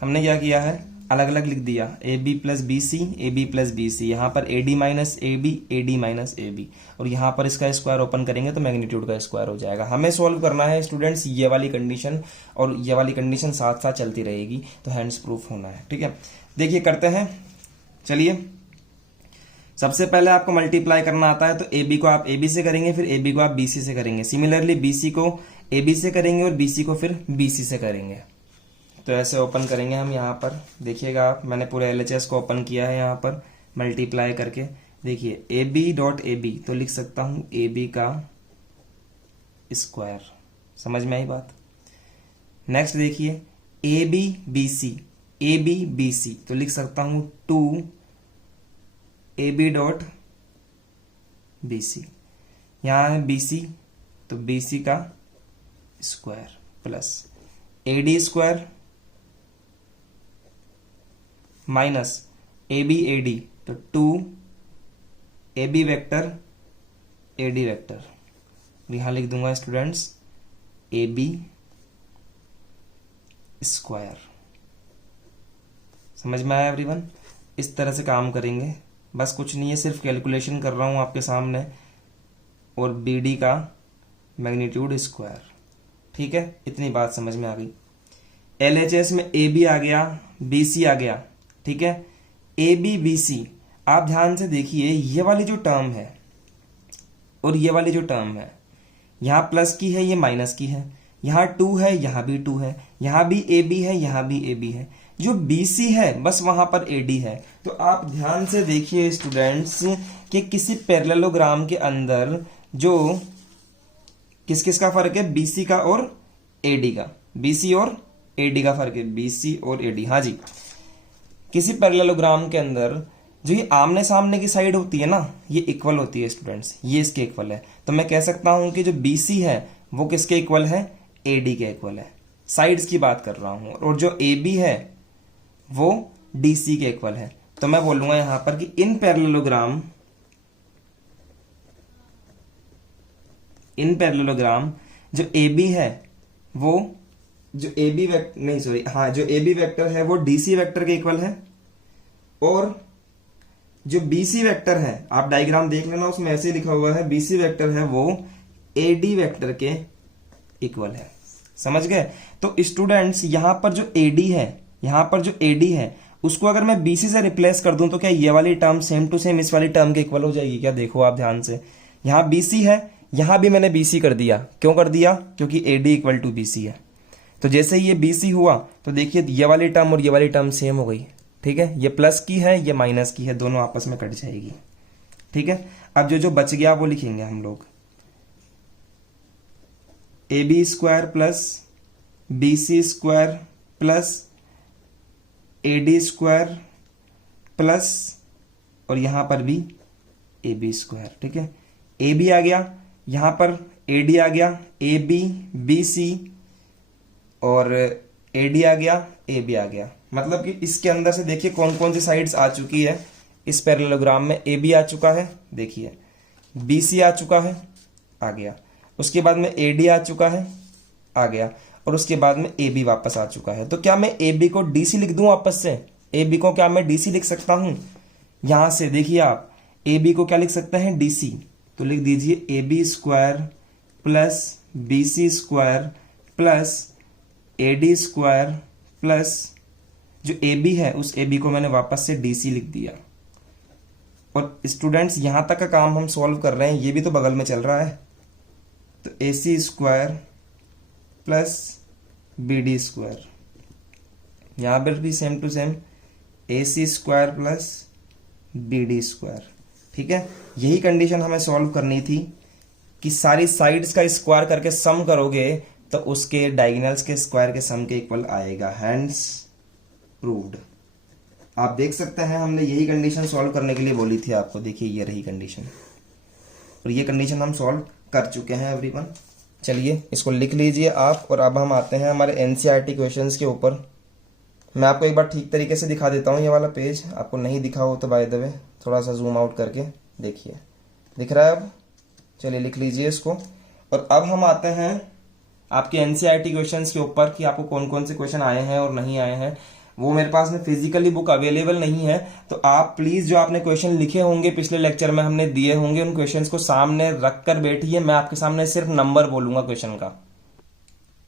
हमने क्या किया है, अलग अलग लिख दिया, A B plus B C, A B plus B C, यहाँ पर A D minus A B, A D minus A B, और यहाँ पर इसका स्क्वायर ओपन करेंगे तो मैग्नीट्यूड का स्क्वायर हो जाएगा। हमें सोल्व करना है स्टूडेंट्स ये वाली कंडीशन, और ये वाली कंडीशन साथ साथ चलती रहेगी, तो हैंड्स प्रूफ होना है। ठीक है, देखिए करते हैं। चलिए सबसे पहले आपको मल्टीप्लाई करना आता है, तो ए बी को आप ए बी से करेंगे, फिर ए बी को आप बी सी से करेंगे। सिमिलरली बी सी को ए बी से करेंगे और बी सी को फिर बी सी से करेंगे। तो ऐसे ओपन करेंगे हम। यहाँ पर देखिएगा आप, मैंने पूरे एलएचएस को ओपन किया है यहाँ पर मल्टीप्लाई करके। देखिए A B dot A B, तो लिख सकता हूं ए बी का स्क्वायर। समझ में आई बात? नेक्स्ट देखिए A B B C, A B B C, तो लिख सकता हूं 2 A B dot B C. यहां है बी सी, तो बी सी का square plus A D square minus A D, तो 2 A B vector A D vector. यहां लिख दूंगा स्टूडेंट्स ए बी स्क्वायर। समझ में आया एवरीवन? इस तरह से काम करेंगे, बस कुछ नहीं है, सिर्फ कैलकुलेशन कर रहा हूं आपके सामने, और बी डी का मैग्नीट्यूड स्क्वायर। ठीक है, इतनी बात समझ में आ गई। एलएचएस में ए बी आ गया, बी सी आ गया। ठीक है, ए बी बी सी, आप ध्यान से देखिए, ये वाली जो टर्म है और ये वाली जो टर्म है, यहां प्लस की है, ये माइनस की है, यहां 2 है, यहां भी 2 है, यहां भी ए बी है, यहां भी ए बी है। जो बी सी है बस वहां पर ए डी है। तो आप ध्यान से देखिए स्टूडेंट्स कि किसी पैरेललोग्राम के अंदर जो किस किस का फर्क है, बीसी का और एडी का, बीसी और एडी का फर्क है, बीसी और एडी। हाँ जी, किसी पैरेललोग्राम के अंदर जो ये आमने सामने की साइड होती है ना, ये इक्वल होती है स्टूडेंट्स, ये इसके इक्वल है। तो मैं कह सकता हूं कि जो बीसी है वो किसके इक्वल है? एडी के इक्वल है। साइड्स की बात कर रहा हूं। और जो एबी है वो डीसी के इक्वल है। तो मैं बोलूंगा यहां पर कि इन पैरेललोग्राम जो AB है वो जो AB वेक्टर नहीं सॉरी हाँ जो AB वेक्टर है वो DC वेक्टर के इक्वल है, और जो BC वेक्टर है, आप डायग्राम देख लेना, उसमें ऐसे ही लिखा हुआ है, BC वेक्टर है वो AD वेक्टर के इक्वल है। समझ गए? तो स्टूडेंट्स यहां पर जो AD है उसको अगर मैं BC से रिप्लेस कर दूं तो क्या ये वाली टर्म सेम टू सेम इस वाली टर्म के इक्वल हो जाएगी क्या? देखो आप ध्यान से, यहां BC है, यहां भी मैंने BC कर दिया। क्यों कर दिया? क्योंकि AD इक्वल टू BC है। तो जैसे ये BC हुआ तो देखिए ये वाली टर्म और ये वाली टर्म सेम हो गई। ठीक है, ये प्लस की है, ये माइनस की है, दोनों आपस में कट जाएगी। ठीक है, अब जो जो बच गया वो लिखेंगे हम लोग, AB square plus BC square plus AD square plus, और यहां पर भी AB स्क्वायर। ठीक है, AB आ गया, यहां पर AD आ गया, AB BC और AD आ गया, AB आ गया। मतलब कि इसके अंदर से देखिए कौन कौन सी साइड्स आ चुकी है इस पैरेललोग्राम में। AB आ चुका है, देखिए BC आ चुका है, आ गया। उसके बाद में AD आ चुका है, आ गया। और उसके बाद में AB वापस आ चुका है। तो क्या मैं AB को DC लिख दूं वापस से? AB को क्या मैं DC लिख सकता हूं? यहां से देखिए आप AB को क्या लिख सकते हैं? DC। तो लिख दीजिए AB square plus BC square plus AD square plus जो AB है उस AB को मैंने वापस से DC लिख दिया। और स्टूडेंट्स यहां तक का काम हम सॉल्व कर रहे हैं, ये भी तो बगल में चल रहा है। तो AC square plus BD square, यहां पर भी same to same AC square plus BD square. ठीक है, यही कंडीशन हमें सॉल्व करनी थी कि सारी साइड्स का स्क्वायर करके सम करोगे तो उसके डायगोनल्स के स्क्वायर के सम के इक्वल आएगा। Hence proved. आप देख सकते हैं हमने यही कंडीशन सॉल्व करने के लिए बोली थी आपको। देखिए ये रही कंडीशन, और ये कंडीशन हम सॉल्व कर चुके हैं एवरीवन। चलिए इसको लिख लीजिए आप। और अब हम आते हैं हमारे एनसीईआरटी क्वेश्चंस के ऊपर। मैं आपको एक बार ठीक तरीके से दिखा देता हूँ। ये वाला पेज आपको नहीं दिखा हो तो बाय द वे थोड़ा सा जूम आउट करके देखिए, दिख रहा है अब? चलिए लिख लीजिए इसको। और अब हम आते हैं आपके एनसीईआरटी क्वेश्चंस के ऊपर कि आपको कौन कौन से क्वेश्चन आए हैं और नहीं आए हैं। वो मेरे पास में फिजिकली बुक अवेलेबल नहीं है, तो आप प्लीज जो आपने क्वेश्चन लिखे होंगे पिछले लेक्चर में हमने दिए होंगे उन क्वेश्चंस को सामने रख कर बैठिए। मैं आपके सामने सिर्फ नंबर बोलूंगा क्वेश्चन का।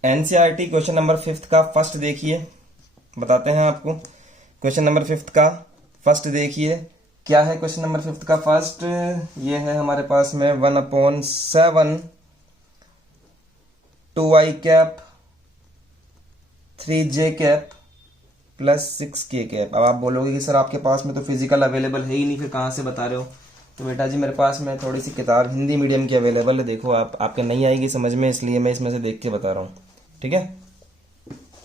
एनसीईआरटी क्वेश्चन नंबर 5 का फर्स्ट देखिए, बताते हैं आपको। क्वेश्चन नंबर 5 का फर्स्ट देखिए क्या है। क्वेश्चन नंबर 5 का फर्स्ट ये है हमारे पास में 1/7 2i cap 3j cap plus 6k cap. अब आप बोलोगे कि सर आपके पास में तो फिजिकल अवेलेबल है ही नहीं, फिर कहाँ से बता रहे हो? तो बेटा जी मेरे पास में थोड़ी सी किताब हिंदी मीडियम की अवेलेबल है। देखो आप, आपके नहीं आएगी समझ में, इसलिए मैं इसमें से देख के बता रहा हूँ। ठीक है,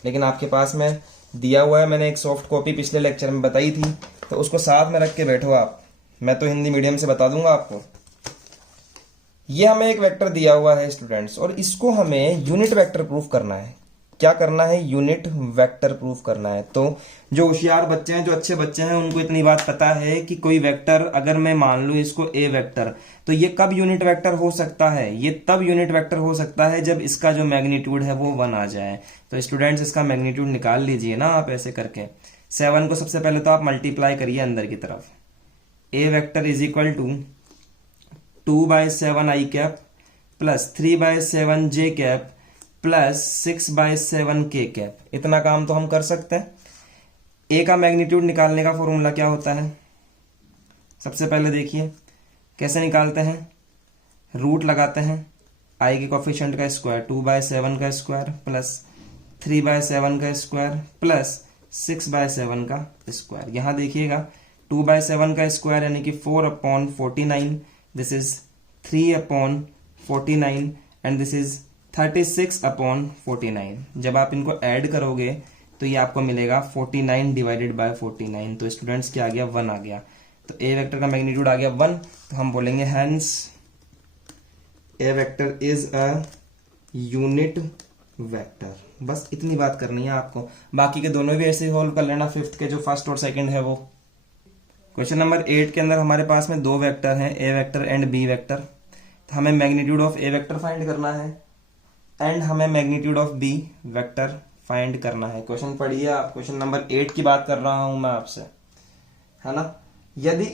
लेकिन आपके पास में दिया हुआ है, मैंने एक सॉफ्ट कॉपी पिछले लेक्चर में बताई थी, तो उसको साथ में रख के बैठो आप। मैं तो हिंदी मीडियम से बता दूंगा आपको। ये हमें एक वेक्टर दिया हुआ है स्टूडेंट्स, और इसको हमें यूनिट वेक्टर प्रूफ करना है। क्या करना है? यूनिट वेक्टर प्रूफ करना है। तो जो होशियार बच्चे हैं, जो अच्छे बच्चे हैं, उनको इतनी बात पता है कि कोई वेक्टर अगर मैं मान लूं इसको ए वेक्टर, तो ये कब यूनिट वेक्टर हो सकता है? ये तब यूनिट वेक्टर हो सकता है जब इसका जो मैग्नीट्यूड है वो 1 आ जाए। तो स्टूडेंट्स इसका मैग्नीट्यूड निकाल लीजिए ना आप ऐसे करके। 7 को सबसे पहले तो आप मल्टीप्लाई करिए अंदर की तरफ। A vector is equal to 2/7 i cap plus 3/7 j cap plus 6/7 k cap. इतना काम तो हम कर सकते हैं। ए का मैग्नीट्यूड निकालने का फॉर्मूला क्या होता है? सबसे पहले देखिए कैसे निकालते हैं। रूट लगाते हैं आई के कोफिशिएंट का स्क्वायर, 2/7 का स्क्वायर प्लस 3/7 का स्क्वायर प्लस 6/7 का स्क्वायर। यहां देखिएगा 2/7 का स्क्वायर यानी कि 4/49, this is 3/49 and this is 36/49। जब आप इनको ऐड करोगे तो ये आपको मिलेगा 49 डिवाइडेड बाय 49। तो स्टूडेंट्स क्या आ गया? 1 आ गया। तो ए वेक्टर का मैग्नीट्यूड आ गया 1। तो हम बोलेंगे hence A vector is a unit vector. बस इतनी बात करनी है आपको। बाकी के दोनों भी ऐसे सॉल्व कर लेना, 5th के जो फर्स्ट और सेकंड है वो। क्वेश्चन नंबर 8 के अंदर हमारे पास में 2 वेक्टर हैं, A vector and B vector. तो हमें magnitude of A vector find करना है एंड हमें magnitude of B vector find करना है। क्वेश्चन पढ़िए आप। क्वेश्चन नंबर 8 की बात कर रहा हूं मैं आपसे, है ना। यदि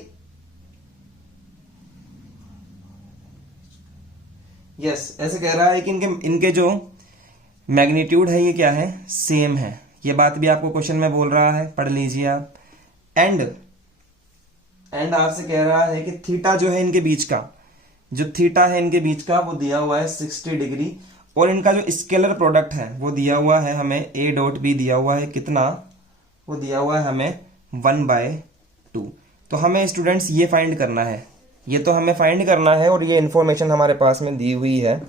यस ऐसे कह रहा है कि इनके जो मैग्नीट्यूड है ये क्या है? सेम है। ये बात भी आपको क्वेश्चन में बोल रहा है, पढ़ लीजिए आप। एंड आपसे कह रहा है कि थीटा जो है इनके बीच का, जो थीटा है इनके बीच का वो दिया हुआ है 60 डिग्री, और इनका जो स्केलर प्रोडक्ट है वो दिया हुआ है हमें A.B दिया हुआ है कितना? वो दिया हुआ है हमें 1/2। तो हमें स्टूडेंट्स ये फाइंड करना है ये तो हमें फाइंड करना है और ये इन्फॉर्मेशन हमारे पास में दी हुई है।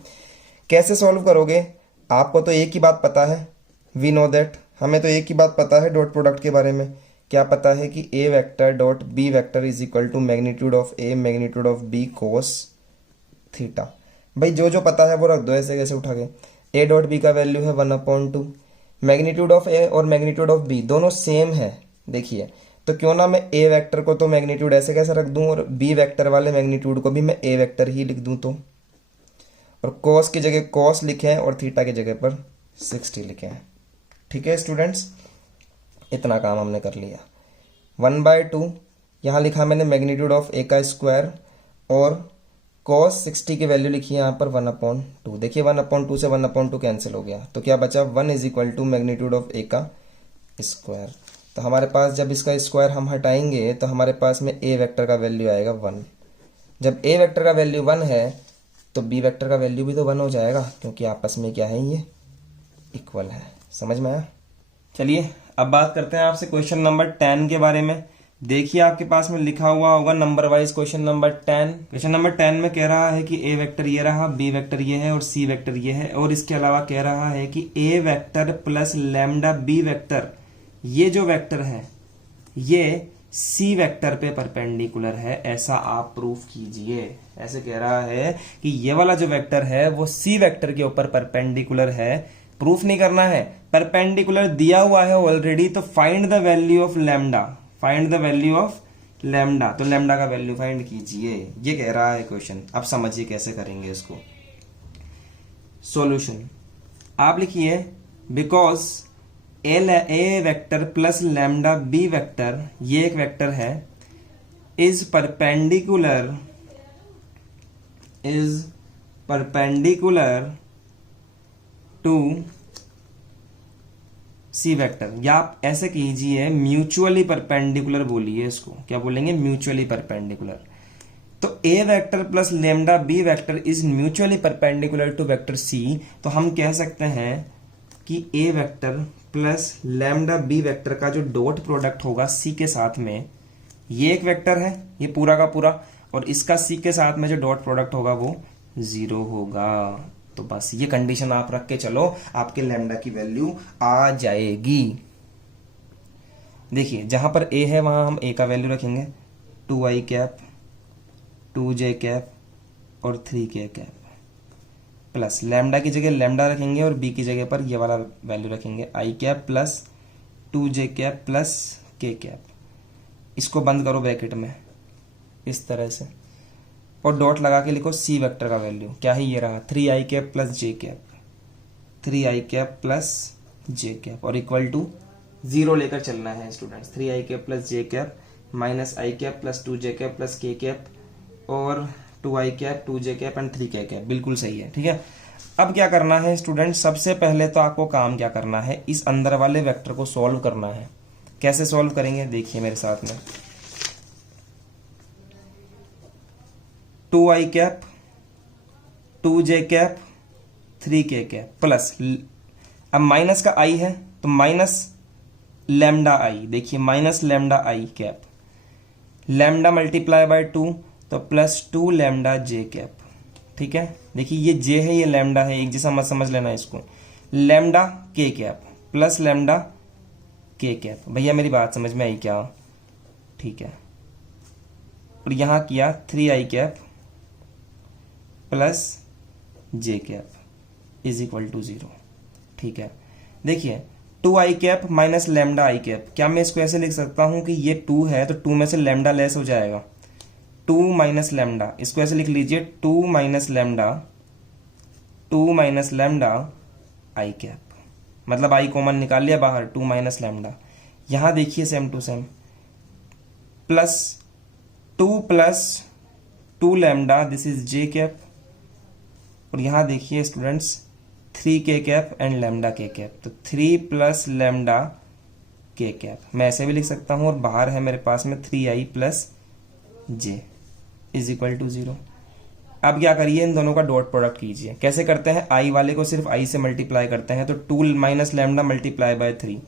कैसे सॉल्व करोगे? आपको तो एक ही बात पता है, वी नो दैट, हमें तो एक ही बात पता है डॉट प्रोडक्ट के बारे में। क्या पता है कि A vector dot B vector is equal to magnitude of A magnitude of B cos theta. भाई जो जो पता है वो रख दो ऐसे कैसे उठा के। ए डॉट बी का वैल्यू है 1/2, मैग्नीट्यूड ऑफ ए और मैग्नीट्यूड ऑफ बी दोनों सेम है। देखिए तो क्यों ना मैं ए वेक्टर को तो मैग्नीट्यूड ऐसे कैसे रख दूं और बी वेक्टर वाले मैग्नीट्यूड को भी मैं ए वेक्टर ही लिख दूं। तो और कॉस की जगह कॉस लिखे हैं और थीटा की जगह पर 60 लिखे हैं। ठीक है स्टूडेंट्स, इतना काम हमने कर लिया। 1/2 यहाँ लिखा मैंने मैग्नीट्यूड ऑफ ए का स्क्वायर और cos 60 की वैल्यू लिखी है यहाँ पर 1/2। देखिए 1/2 से 1/2 कैंसिल हो गया तो क्या बचा 1 is equal to magnitude of A का स्क्वायर। तो हमारे पास जब इसका स्क्वायर हम हटाएंगे तो हमारे पास में ए वेक्टर का वैल्यू आएगा 1। जब ए वेक्टर का वैल्यू 1 है तो बी वेक्टर का वैल्यू भी तो 1 हो जाएगा क्योंकि आपस में क्या है, ये इक्वल है। समझ में आया? चलिए अब बात करते हैं आपसे क्वेश्चन नंबर 10 के बारे में। देखिए आपके पास में लिखा हुआ होगा number wise question number 10। Question number 10 में कह रहा है कि ए वेक्टर ये रहा, बी वेक्टर ये है और सी वेक्टर ये है, और इसके अलावा कह रहा है कि A vector plus lambda B vector, ये जो वेक्टर है ये सी वेक्टर पे परपेंडिकुलर है, ऐसा आप प्रूफ कीजिए। ऐसे कह रहा है कि ये वाला जो वेक्टर है वो सी वेक्टर के ऊपर परपेंडिकुलर है। प्रूफ नहीं करना है, परपेंडिकुलर दिया हुआ है ऑलरेडी, तो find the value of lambda, find the value of lambda, तो लैम्डा का वैल्यू फाइंड कीजिए, ये कह रहा है क्वेश्चन। अब समझिए कैसे करेंगे इसको। सॉल्यूशन आप लिखिए because A vector plus lambda B vector, ये एक वेक्टर है, is perpendicular to C vector, या आप ऐसे कीजिए म्यूचुअली परपेंडिकुलर बोलिए इसको। क्या बोलेंगे? Mutually perpendicular. तो A vector plus lambda B vector is mutually perpendicular to vector C, तो हम कह सकते हैं कि A vector plus lambda B vector का जो डॉट प्रोडक्ट होगा सी के साथ में, ये एक वेक्टर है ये पूरा का पूरा, और इसका सी के साथ में जो डॉट प्रोडक्ट होगा वो 0 होगा। तो बस ये कंडीशन आप रख के चलो, आपके लैम्डा की वैल्यू आ जाएगी। देखिए जहां पर ए है वहां हम ए का वैल्यू रखेंगे 2i कैप 2j कैप और 3k कैप, प्लस लैम्डा की जगह लैम्डा रखेंगे और बी की जगह पर ये वाला वैल्यू रखेंगे i cap plus 2j cap plus k cap. इसको बंद करो ब्रैकेट में इस तरह से और डॉट लगा के लिखो सी वेक्टर का वैल्यू क्या है, ये रहा 3i cap plus j cap, 3i cap plus j cap, और इक्वल टू 0 लेकर चलना है students. 3i cap plus j cap minus i cap plus 2j cap plus k cap और 2i cap 2j cap and 3k cap. बिल्कुल सही है, ठीक है। अब क्या करना है स्टूडेंट्स, सबसे पहले तो आपको काम क्या करना है, इस अंदर वाले वेक्टर को सॉल्व करना है। कैसे सॉल्व करेंगे देखिए मेरे साथ में। 2i cap 2j cap 3k cap plus, अब माइनस का i है तो माइनस लैम्डा i, देखिए minus lambda i cap, lambda multiply bye 2 तो प्लस 2 लैम्डा j कैप। ठीक है, देखिए ये j है ये लैम्डा है, एक जैसा मत समझ लेना इसको। Lambda k cap plus lambda k cap. भैया मेरी बात समझ में आई क्या? ठीक है, और यहां किया 3i cap plus j cap is equal to 0। ठीक है, देखिए 2i cap minus lambda i cap, क्या मैं इसको ऐसे लिख सकता हूं कि ये 2 है तो 2 में से लैम्डा लेस हो जाएगा, 2 माइनस लैम्डा, इसको ऐसे लिख लीजिए 2 माइनस लैम्डा i कैप, मतलब i कॉमन निकाल लिया बाहर, 2 माइनस लैम्डा। यहां देखिए same to same, plus 2 lambda this is j cap, और यहां देखिए students 3k cap and lambda k cap, तो 3 प्लस लैम्डा k कैप मैं ऐसे भी लिख सकता हूं, और बाहर है मेरे पास में 3i plus j is equal to 0। अब क्या करिए, इन दोनों का डॉट प्रोडक्ट कीजिए। कैसे करते हैं, i वाले को सिर्फ i से मल्टीप्लाई करते हैं, तो 2 minus lambda multiply by 3,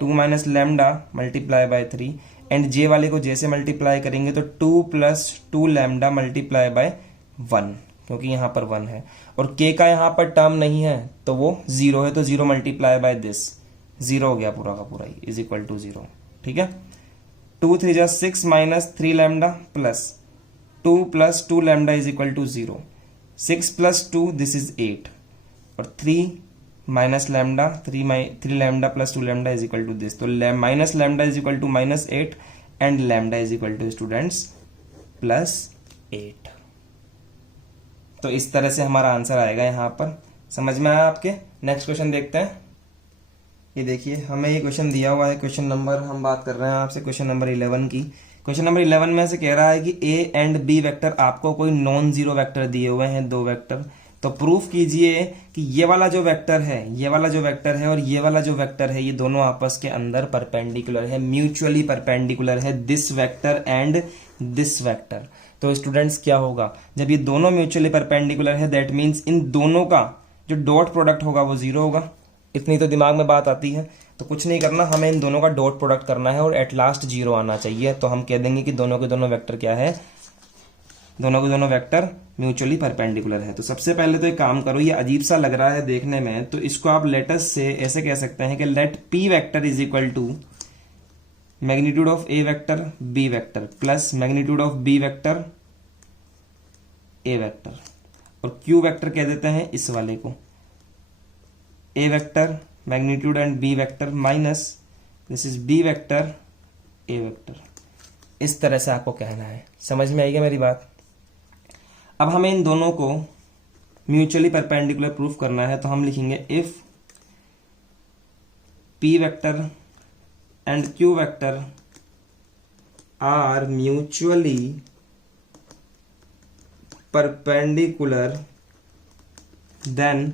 2 minus lambda multiply by 3 and J वाले को जे से मल्टीप्लाई करेंगे तो 2 प्लस 2 लैम्डा मल्टीप्लाई बाय 1, क्योंकि यहाँ पर 1 है और के का यहाँ पर टर्म नहीं है तो वो 0 है, तो 0 मल्टीप्लाई बाय दिस 0 हो गया पूरा का पूरा ही, इज इक्वल टू 0। ठीक है, 2 3 जा 6 minus 3 lambda plus 2 plus 2 lambda is equal to 0, 6 plus 2 this is 8 और 3 minus lambda 3 lambda plus 2 lambda is equal to this, तो minus lambda is equal to -8 and lambda is equal to students +8। तो इस तरह से हमारा आंसर आएगा यहाँ पर। समझ में आया आपके? नेक्स्ट क्वेश्चन देखते हैं। ये देखिए हमें ये क्वेश्चन दिया हुआ है, क्वेश्चन नंबर हम बात कर रहे हैं आपसे क्वेश्चन नंबर 11 की। क्वेश्चन नंबर 11 में से कह रहा है कि ए एंड बी वेक्टर आपको कोई नॉन जीरो वेक्टर दिए हुए हैं, 2 वेक्टर, तो प्रूफ कीजिए कि ये वाला जो वेक्टर है, ये वाला जो वेक्टर है और ये वाला जो वेक्टर है, ये दोनों आपस के अंदर परपेंडिकुलर है, म्यूचुअली परपेंडिकुलर है, this vector and this vector. तो स्टूडेंट्स क्या होगा, जब ये दोनों म्यूचुअली परपेंडिकुलर है दैट मीन्स इन दोनों का जो डॉट प्रोडक्ट होगा वो 0 होगा। इतनी तो दिमाग में बात आती है। तो कुछ नहीं करना, हमें इन दोनों का डॉट प्रोडक्ट करना है और एट लास्ट 0 आना चाहिए। तो हम कह देंगे कि दोनों के दोनों वेक्टर क्या है, दोनों के दोनों वेक्टर म्यूचुअली परपेंडिकुलर है। तो सबसे पहले तो एक काम करो, ये अजीब सा लग रहा है देखने में, तो इसको आप लेटस से ऐसे कह सकते हैं कि let P vector is equal to magnitude of A vector B vector plus magnitude of B vector A vector, और क्यू वेक्टर कह देते हैं इस वाले को A vector magnitude and B vector minus this is B vector A vector. इस तरह से आपको कहना है। समझ में आएगी मेरी बात? अब हमें इन दोनों को म्यूचुअली परपेंडिकुलर प्रूफ करना है, तो हम लिखेंगे if P vector and Q vector are mutually perpendicular then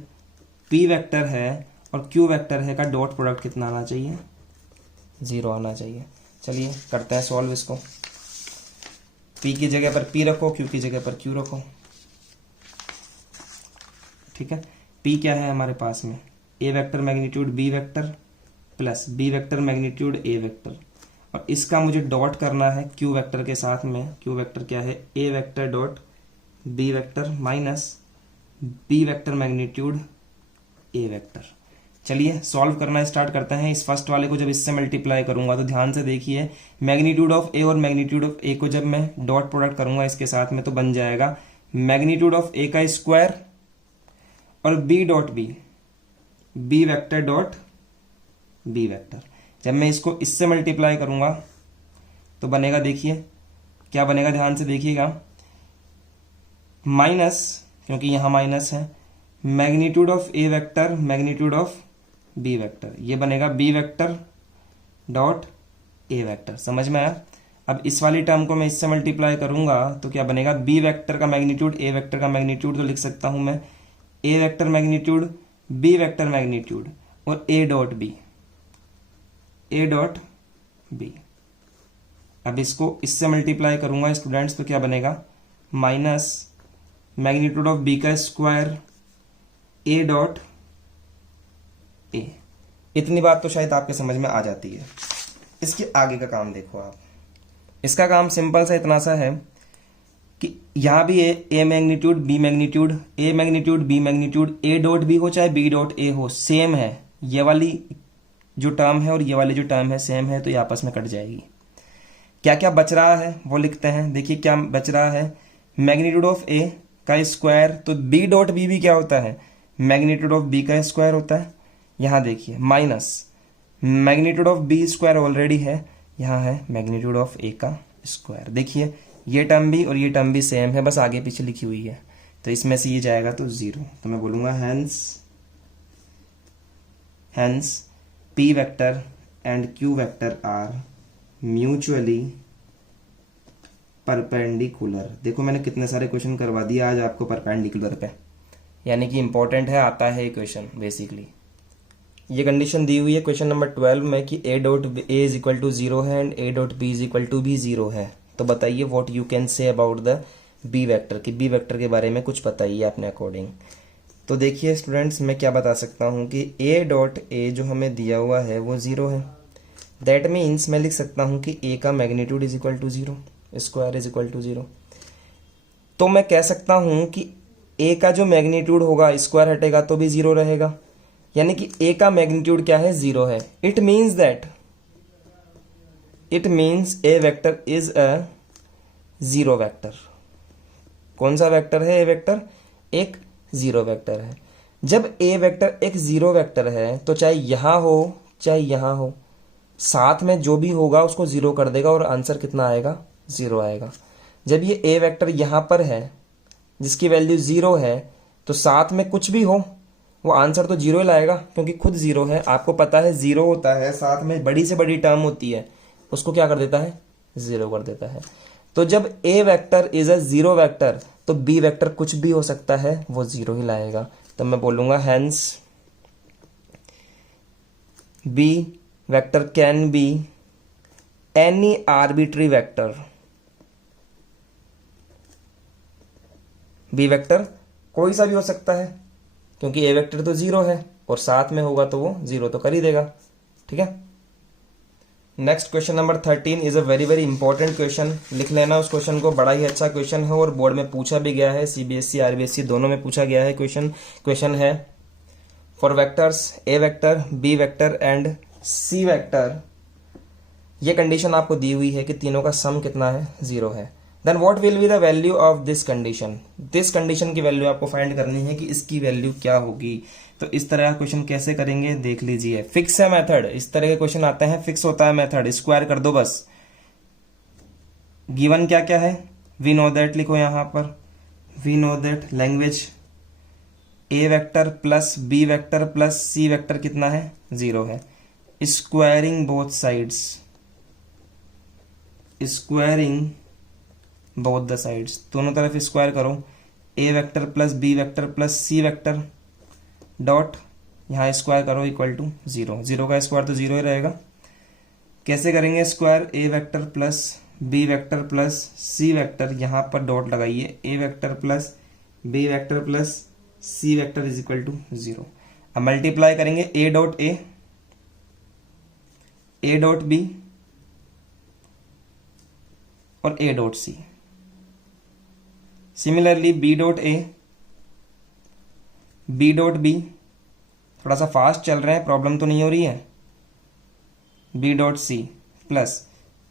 P vector है और क्यू वेक्टर है का डॉट प्रोडक्ट कितना आना चाहिए, 0 आना चाहिए। चलिए करते हैं सॉल्व इसको। पी की जगह पर पी रखो, क्यू की जगह पर क्यू रखो। ठीक है, पी क्या है हमारे पास में, A vector magnitude B vector plus B vector magnitude A vector, और इसका मुझे डॉट करना है क्यू वेक्टर के साथ में। क्यू वेक्टर क्या है, A vector dot B vector minus B vector magnitude A vector. चलिए सॉल्व करना स्टार्ट करते हैं। इस फर्स्ट वाले को जब इससे मल्टीप्लाई करूंगा तो ध्यान से देखिए, मैग्नीट्यूड ऑफ ए और मैग्नीट्यूड ऑफ ए को जब मैं डॉट प्रोडक्ट करूंगा इसके साथ में तो बन जाएगा मैग्नीट्यूड ऑफ ए का स्क्वायर और B dot B vector dot B vector. जब मैं इसको इससे मल्टीप्लाई करूंगा तो बनेगा, देखिए क्या बनेगा, ध्यान से देखिएगा, माइनस, क्योंकि यहां माइनस है, magnitude of A vector magnitude of B vector, ये बनेगा B vector dot A vector. समझ में आया? अब इस वाली टर्म को मैं इससे मल्टीप्लाई करूंगा तो क्या बनेगा, बी वेक्टर का मैग्नीट्यूड ए वेक्टर का मैग्नीट्यूड, तो लिख सकता हूं मैं A vector magnitude B vector magnitude और ए डॉट बी। अब इसको इससे मल्टीप्लाई करूंगा स्टूडेंट्स तो क्या बनेगा, माइनस मैग्नीट्यूड ऑफ बी का स्क्वायर ए डॉट ए। इतनी बात तो शायद आपके समझ में आ जाती है। इसके आगे का काम देखो आप। इसका काम सिंपल सा इतना सा है कि यहां भी A magnitude B magnitude A magnitude B magnitude A dot B हो चाहे बी डॉट ए हो, सेम है। ये वाली जो टर्म है और ये वाली जो टर्म है सेम है, तो ये आपस में कट जाएगी। क्या क्या बच रहा है वो लिखते हैं। देखिए क्या बच रहा है, मैग्नीट्यूड ऑफ ए का स्क्वायर, तो बी डॉट बी भी क्या होता है, मैग्नीट्यूड ऑफ बी का स्क्वायर होता है। यहां देखिए minus magnitude of B square already है, यहां है मैग्नीट्यूड ऑफ ए का स्क्वायर। देखिए ये टर्म भी और ये टर्म भी सेम है, बस आगे पीछे लिखी हुई है, तो इसमें से ये जाएगा तो 0। तो मैं बोलूंगा hence P vector and Q vector are mutually perpendicular. देखो मैंने कितने सारे क्वेश्चन करवा दिए आज आपको परपेंडिकुलर पे, यानी कि इंपॉर्टेंट है, आता है ये क्वेश्चन बेसिकली। ये कंडीशन दी हुई है क्वेश्चन नंबर 12 में कि A dot A is equal to 0 है and A dot B is equal to भी 0 है। तो बताइए what you can say about the B vector, कि बी वेक्टर के बारे में कुछ बताइए अपने अकॉर्डिंग। तो देखिए स्टूडेंट्स, मैं क्या बता सकता हूँ कि ए डॉट ए जो हमें दिया हुआ है वो 0 है, दैट मीन्स मैं लिख सकता हूं कि ए का magnitude is equal to 0, square is equal to 0। तो मैं कह सकता हूं कि ए का जो मैग्नीट्यूड होगा, स्क्वायर हटेगा तो भी 0 रहेगा, यानी कि ए का मैग्नीट्यूड क्या है, 0 है। It means A vector is a zero vector. कौन सा वेक्टर है ए वेक्टर? एक जीरो वेक्टर है। जब ए वेक्टर एक जीरो वेक्टर है तो चाहे यहां हो चाहे यहां हो, साथ में जो भी होगा उसको जीरो कर देगा और आंसर कितना आएगा, 0 आएगा। जब ये ए वेक्टर यहां पर है जिसकी वैल्यू 0 है, तो साथ में कुछ भी हो वो आंसर तो 0 ही लाएगा, क्योंकि खुद 0 है। आपको पता है 0 होता है, साथ में बड़ी से बड़ी टर्म होती है, उसको क्या कर देता है, 0 कर देता है। तो जब A vector is a zero vector तो बी वेक्टर कुछ भी हो सकता है, वो 0 ही लाएगा। तो मैं बोलूंगा hence B vector can be any arbitrary vector. B vector कोई सा भी हो सकता है, क्योंकि ए वेक्टर तो 0 है और साथ में होगा तो वो 0 तो कर ही देगा। ठीक है। Next question number 13 is a very very important question. लिख लेना उस क्वेश्चन को, बड़ा ही अच्छा क्वेश्चन है और बोर्ड में पूछा भी गया है, सीबीएसई आरबीएसई दोनों में पूछा गया है। क्वेश्चन है for vectors A vector B vector and C vector, ये कंडीशन आपको दी हुई है कि तीनों का सम कितना है, 0 है। Then what will be the value of this condition. This condition की वैल्यू आपको फाइंड करनी है कि इसकी वैल्यू क्या होगी। तो इस तरह का क्वेश्चन कैसे करेंगे देख लीजिए। फिक्स है मेथड, इस तरह के क्वेश्चन आते हैं, फिक्स होता है मेथड, स्क्वायर कर दो बस। गिवन क्या क्या है, वी नो दैट लिखो यहां पर, we know that language A vector plus B vector plus C vector कितना है, 0 है। Squaring both sides, squaring both the sides, दोनों तरफ स्क्वायर करो। A vector plus B vector plus C vector dot यहाँ स्क्वायर करो इक्वल टू 0। 0 का स्क्वायर तो 0 ही रहेगा। कैसे करेंगे square, A vector plus B vector plus C vector, यहाँ पर डॉट लगाइए, A vector plus B vector plus C vector is equal to 0। अब मल्टीप्लाई करेंगे A dot A dot B और A dot C. Similarly B dot A, B dot B, थोड़ा सा फास्ट चल रहे हैं, प्रॉब्लम तो नहीं हो रही है, बी डॉट सी प्लस,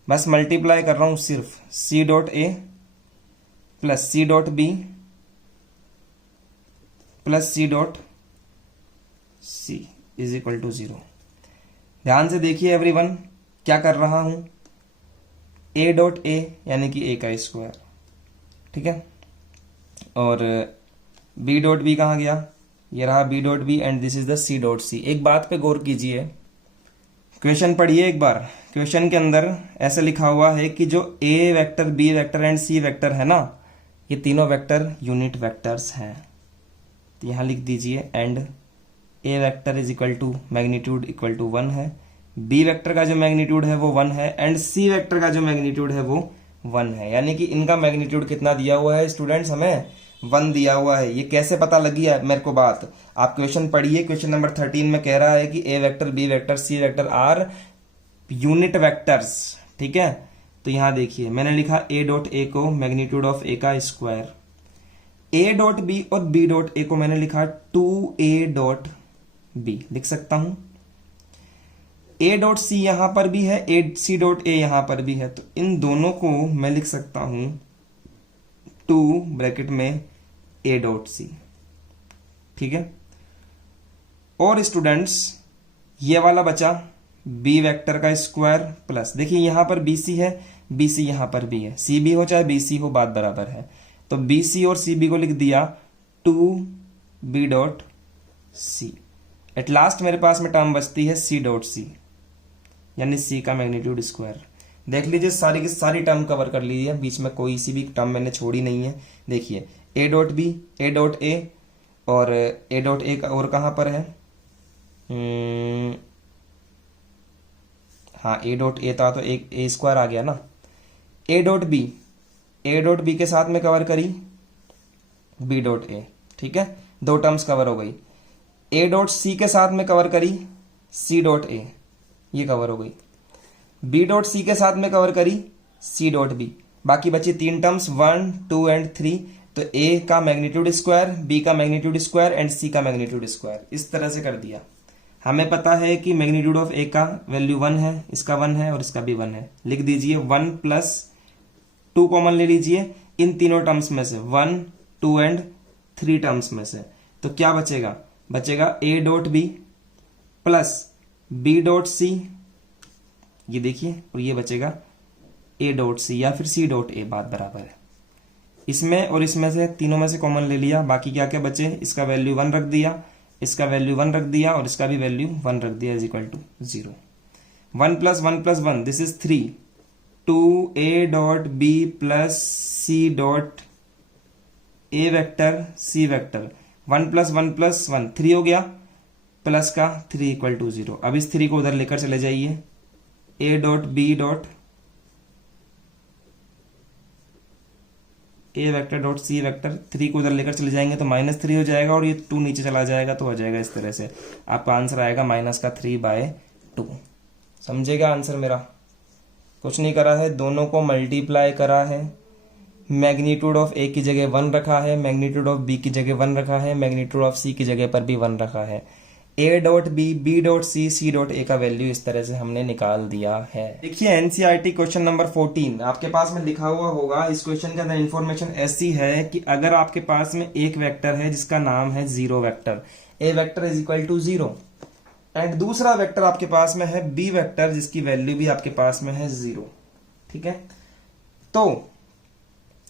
बस मल्टीप्लाई कर रहा हूं सिर्फ, C dot A plus C dot B plus C dot C is equal to 0। ध्यान से देखिए एवरीवन, क्या कर रहा हूं, ए डॉट ए यानी कि ए का स्क्वायर, ठीक है, और बी डॉट बी कहाँ गया, ये रहा B dot B and this is the C dot C. एक बात पे गौर कीजिए, क्वेश्चन पढ़िए एक बार। क्वेश्चन के अंदर ऐसा लिखा हुआ है कि जो A vector B vector and C vector है ना, ये तीनों वेक्टर यूनिट वेक्टर्स हैं। तो यहां लिख दीजिए and A vector is equal to magnitude equal to 1 है, बी वेक्टर का जो मैग्नीट्यूड है वो 1 है एंड सी वेक्टर का जो मैग्नीट्यूड है वो 1 है। यानी कि इनका मैग्नीट्यूड कितना दिया हुआ है स्टूडेंट्स, हमें 1 दिया हुआ है। ये कैसे पता लगी है मेरे को बात, आप क्वेश्चन पढ़िए। क्वेश्चन नंबर 13 में कह रहा है कि A vector B vector C vector are unit vectors, ठीक है। तो यहां देखिए मैंने लिखा ए डॉट ए को मैग्नीट्यूड ऑफ ए का स्क्वायर, ए डॉट बी और बी डॉट ए को मैंने लिखा 2a डॉट बी, लिख सकता हूं। ए डॉट सी यहां पर भी है, ए सी डॉट ए यहां पर भी है, तो इन दोनों को मैं लिख सकता हूं 2 ब्रैकेट में ए डॉट सी, ठीक है। और स्टूडेंट्स ये वाला बचा बी वेक्टर का स्क्वायर प्लस, देखिए यहां पर बी सी है, बी सी यहां पर भी है, सी बी हो चाहे बी सी हो बात बराबर है। तो बी सी और सी बी को लिख दिया 2b dot C. At last मेरे पास में टर्म बचती है सी डॉट सी, यानी सी का मैग्नीट्यूड स्क्वायर। देख लीजिए सारी की सारी टर्म कवर कर लीजिए, बीच में कोई सी भी टर्म मैंने छोड़ी नहीं है। देखिए A dot B, A dot A और ए डॉट ए और कहां पर है, हाँ ए डॉट ए था तो एक ए स्क्वायर आ गया ना। A dot B, A dot B के साथ में कवर करी बी डॉट ए, ठीक है, 2 टर्म्स कवर हो गई। ए डॉट सी के साथ में कवर करी सी डॉट ए, ये कवर हो गई। बी डॉट सी के साथ में कवर करी सी डॉट बी, बाकी बची तीन टर्म्स 1 2 एंड 3। तो ए का मैग्नीट्यूड स्क्वायर, बी का मैग्नीट्यूड स्क्वायर एंड सी का मैग्नीट्यूड स्क्वायर, इस तरह से कर दिया। हमें पता है कि मैग्नीट्यूड ऑफ ए का वैल्यू 1 है, इसका 1 है और इसका भी 1 है। लिख दीजिए 1 प्लस 2 कॉमन ले लीजिए इन तीनों टर्म्स में से, 1 2 एंड 3 टर्म्स में से। तो क्या बचेगा, बचेगा A dot B plus B dot C, ये देखिए, और ये बचेगा ए डॉट सी या फिर सी डॉट ए, बात बराबर है। इसमें और इसमें से तीनों में से कॉमन ले लिया, बाकी क्या क्या बचे, इसका वैल्यू 1 रख दिया, इसका वैल्यू 1 रख दिया और इसका भी वैल्यू 1 रख दिया, is equal to 0। 1 plus 1 plus 1 this is 3, 2 A dot B plus C dot A vector C vector, 1 plus 1 plus 1 3 हो गया, प्लस का 3 इक्वल टू 0। अब इस 3 को उधर लेकर चले जाइए, A dot B dot A vector dot C vector, 3 को उधर लेकर चले जाएंगे तो -3 हो जाएगा और ये 2 नीचे चला जाएगा तो हो जाएगा इस तरह से। आपका आंसर आएगा -3/2। समझेगा आंसर मेरा? कुछ नहीं करा है, दोनों को मल्टीप्लाई करा है, मैग्नीट्यूड ऑफ ए की जगह 1 रखा है, मैग्नीट्यूड ऑफ बी की जगह 1 रखा है, मैग्नीट्यूड ऑफ सी की जगह पर भी 1 रखा है। A dot B, B dot C, C dot A का वैल्यू इस तरह से हमने निकाल दिया है। देखिए एनसीईआरटी क्वेश्चन नंबर 14 आपके पास में लिखा हुआ होगा। इस क्वेश्चन के अंदर इंफॉर्मेशन ऐसी है कि अगर आपके पास में एक वेक्टर है जिसका नाम है 0 vector, A vector is equal to 0, and दूसरा वेक्टर आपके पास में है बी वेक्टर जिसकी वैल्यू भी आपके पास में है 0, ठीक है, तो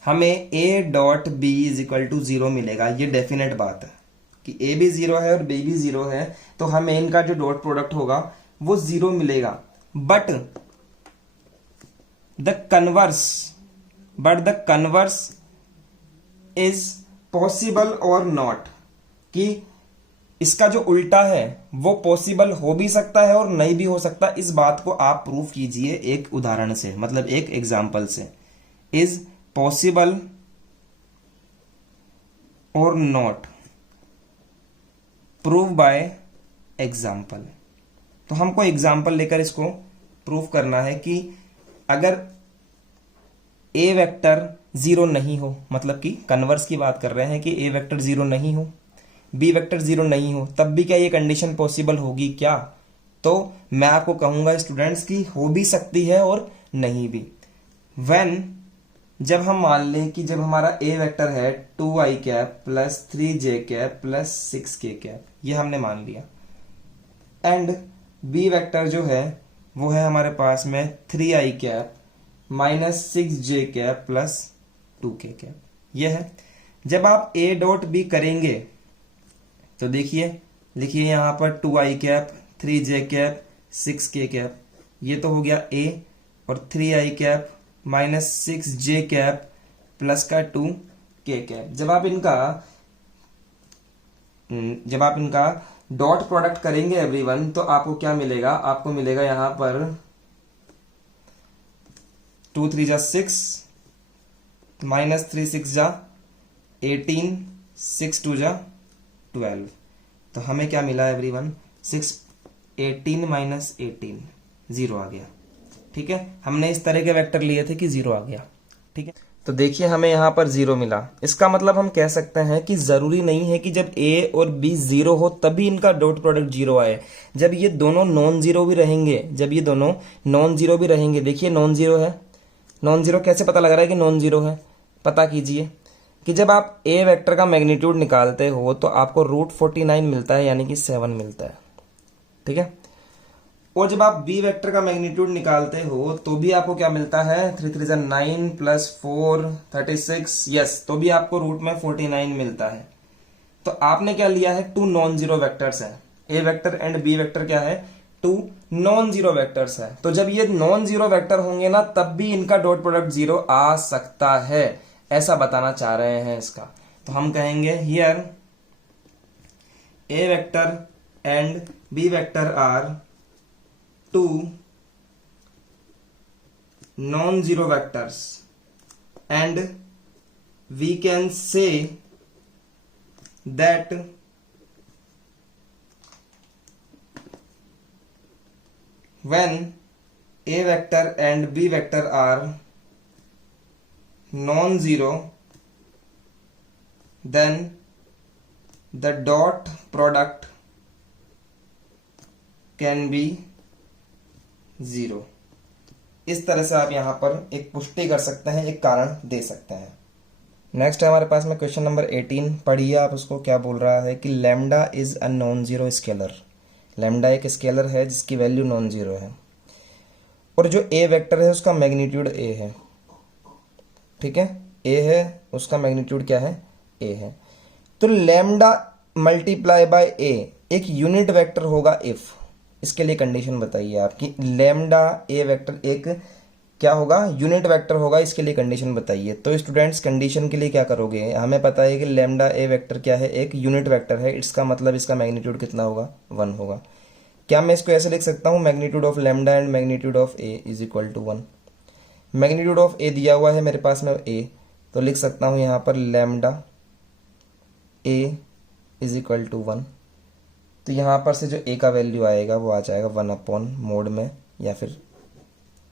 हमें A dot B is equal to 0 मिलेगा। ये डेफिनेट बात है कि ए भी 0 है और बी भी 0 है, तो हमें इनका जो डॉट प्रोडक्ट होगा वो 0 मिलेगा। But the converse is possible और नॉट, कि इसका जो उल्टा है वो पॉसिबल हो भी सकता है और नहीं भी हो सकता। इस बात को आप प्रूफ कीजिए एक उदाहरण से, मतलब एक एग्जाम्पल से। इज पॉसिबल और नॉट, प्रूव बाय एग्जाम्पल। तो हमको एग्जाम्पल लेकर इसको प्रूफ करना है कि अगर ए वेक्टर 0 नहीं हो, मतलब कि कन्वर्स की बात कर रहे हैं कि ए वेक्टर 0 नहीं हो, बी वेक्टर 0 नहीं हो, तब भी क्या ये कंडीशन पॉसिबल होगी क्या? तो मैं आपको कहूंगा स्टूडेंट्स की हो भी सकती है और नहीं भी। व्हेन, जब हम मान लें कि जब हमारा ए वेक्टर है 2i cap plus 3j cap plus 6k cap, ये हमने मान लिया, एंड बी वेक्टर जो है वो है हमारे पास में 3i cap minus 6j cap plus 2k cap, ये है। जब आप ए डॉट बी करेंगे तो देखिए, लिखिए यहां पर 2i cap 3j cap 6k cap, ये तो हो गया ए, और 3i cap minus 6j cap plus का 2k कैप। जब आप इनका डॉट प्रोडक्ट करेंगे एवरीवन, तो आपको क्या मिलेगा? आपको मिलेगा यहां पर 2 3 जा 6, माइनस 3 6 जा 18, 6 2 जा 12। तो हमें क्या मिला एवरीवन? 18 माइनस 18, 0 आ गया, ठीक है। हमने इस तरह के वेक्टर लिए थे कि 0 आ गया, ठीक है। तो देखिए हमें यहां पर 0 मिला। इसका मतलब हम कह सकते हैं कि जरूरी नहीं है कि जब a और b 0 हो तभी इनका डॉट प्रोडक्ट 0 आए। जब ये दोनों नॉन जीरो भी रहेंगे, देखिए नॉन जीरो है। नॉन जीरो कैसे पता लग रहा है कि नॉन जीरो है? पता कीजिए कि जब आप a वेक्टर का मैग्नीट्यूड निकालते हो तो आपको √49 मिलता है, यानी कि 7 मिलता है, ठीक है। और जब आप b वेक्टर का मैग्नीट्यूड निकालते हो तो भी आपको क्या मिलता है? 3 3 9 प्लस 4 36, यस, तो भी आपको रूट में 49 मिलता है। तो आपने क्या लिया है? 2 नॉन जीरो वेक्टर्स है, a vector and b vector क्या है? 2 नॉन जीरो वेक्टर्स है। तो जब ये नॉन जीरो वेक्टर होंगे ना, तब भी इनका डॉट प्रोडक्ट 0 आ सकता है, ऐसा बताना चाह रहे हैं इसका। तो हम कहेंगे here a vector and b vector are 2 non-zero vectors, and we can say that when A vector and B vector are non-zero, then the dot product can be zero। इस तरह से आप यहां पर एक पुष्टि कर सकते हैं, एक कारण दे सकते हैं। नेक्स्ट है हमारे पास में क्वेश्चन नंबर 18, पढ़िए आप उसको। क्या बोल रहा है कि lambda is a non zero scalar. Lambda एक स्केलर है जिसकी वैल्यू नॉन जीरो है और जो ए वेक्टर है उसका मैग्नीट्यूड ए है। ठीक है, ए है, उसका मैग्नीट्यूड क्या है, ए है। तो लैम्डा मल्टीप्लाई बाय ए एक यूनिट वेक्टर होगा इफ। इसके लिए कंडीशन बताइए आपकी, लैम्डा ए वेक्टर एक क्या होगा, यूनिट वेक्टर होगा। इसके लिए कंडीशन बताइए। तो स्टूडेंट्स कंडीशन के लिए क्या करोगे, हमें पता है कि लैम्डा ए वेक्टर क्या है, एक यूनिट वेक्टर है। इसका मतलब इसका मैग्नीट्यूड कितना होगा, 1 होगा। क्या मैं इसको ऐसे लिख सकता हूं, magnitude of lambda and magnitude of A is equal to 1। Magnitude of A दिया हुआ है मेरे पास में ए, तो लिख सकता हूं यहां पर lambda A is equal to 1। तो यहां पर से जो ए का वैल्यू आएगा वो आ जाएगा 1 अपॉन मोड में या फिर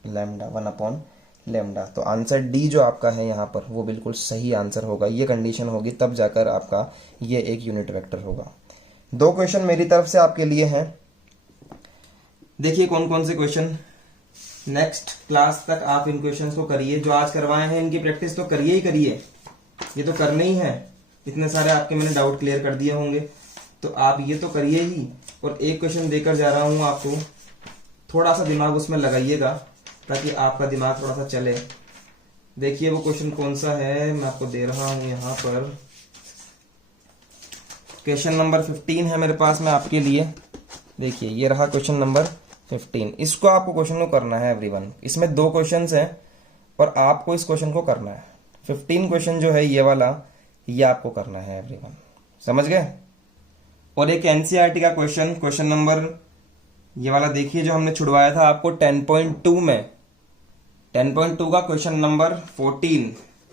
लैम्डा 1 अपॉन लैम्डा। तो आंसर डी जो आपका है यहाँ पर वो बिल्कुल सही आंसर होगा। ये कंडीशन होगी तब जाकर आपका ये एक यूनिट वेक्टर होगा। 2 क्वेश्चन मेरी तरफ से आपके लिए हैं। देखिए कौन कौन से क्वेश्चन। नेक्स्ट क्लास तक आप इन क्वेश्चंस को करिए, जो आज करवाए हैं इनकी प्रैक्टिस तो करिए ही करिए, ये तो करने ही है। इतने सारे आपके मैंने डाउट क्लियर कर दिए होंगे तो आप ये तो करिए ही। और एक क्वेश्चन देकर जा रहा हूं आपको, थोड़ा सा दिमाग उसमें लगाइएगा ताकि आपका दिमाग थोड़ा सा चले। देखिए वो क्वेश्चन कौन सा है, मैं आपको दे रहा हूं यहां पर। क्वेश्चन नंबर 15 है मेरे पास में आपके लिए। देखिए ये रहा क्वेश्चन नंबर 15। इसको आपको क्वेश्चन को करना है एवरीवन। इसमें 2 क्वेश्चंस हैं और आपको इस क्वेश्चन को करना है। 15 क्वेश्चन जो है ये वाला, ये आपको करना है एवरीवन, समझ गए। और एक एनसीईआरटी का क्वेश्चन, क्वेश्चन नंबर ये वाला देखिए जो हमने छुड़वाया था आपको 10.2 में, 10.2 का क्वेश्चन नंबर 14।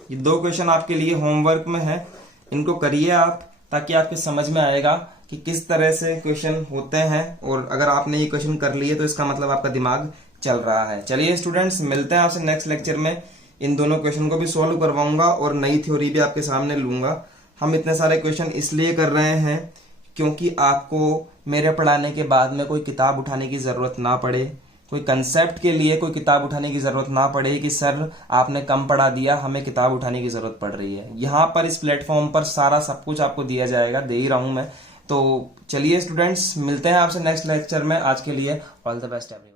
ये 2 क्वेश्चन आपके लिए होमवर्क में है, इनको करिए आप ताकि आपके समझ में आएगा कि किस तरह से क्वेश्चन होते हैं। और अगर आपने ये क्वेश्चन कर लिए तो इसका मतलब आपका दिमाग चल रहा है। चलिए स्टूडेंट्स, मिलते हैं आपसे नेक्स्ट लेक्चर में। इन दोनों क्वेश्चन को भी सॉल्व करवाऊंगा और नई थ्योरी भी आपके सामने लूंगा। हम इतने सारे क्वेश्चन इसलिए कर रहे हैं क्योंकि आपको मेरे पढ़ाने के बाद में कोई किताब उठाने की जरूरत ना पड़े, कोई कंसेप्ट के लिए कोई किताब उठाने की जरूरत ना पड़े कि सर आपने कम पढ़ा दिया, हमें किताब उठाने की जरूरत पड़ रही है। यहाँ पर इस प्लेटफॉर्म पर सारा सब कुछ आपको दिया जाएगा, दे ही रहा हूं मैं। तो चलिए स्टूडेंट्स, मिलते हैं आपसे नेक्स्ट लेक्चर में। आज के लिए ऑल द बेस्ट एवरीवन।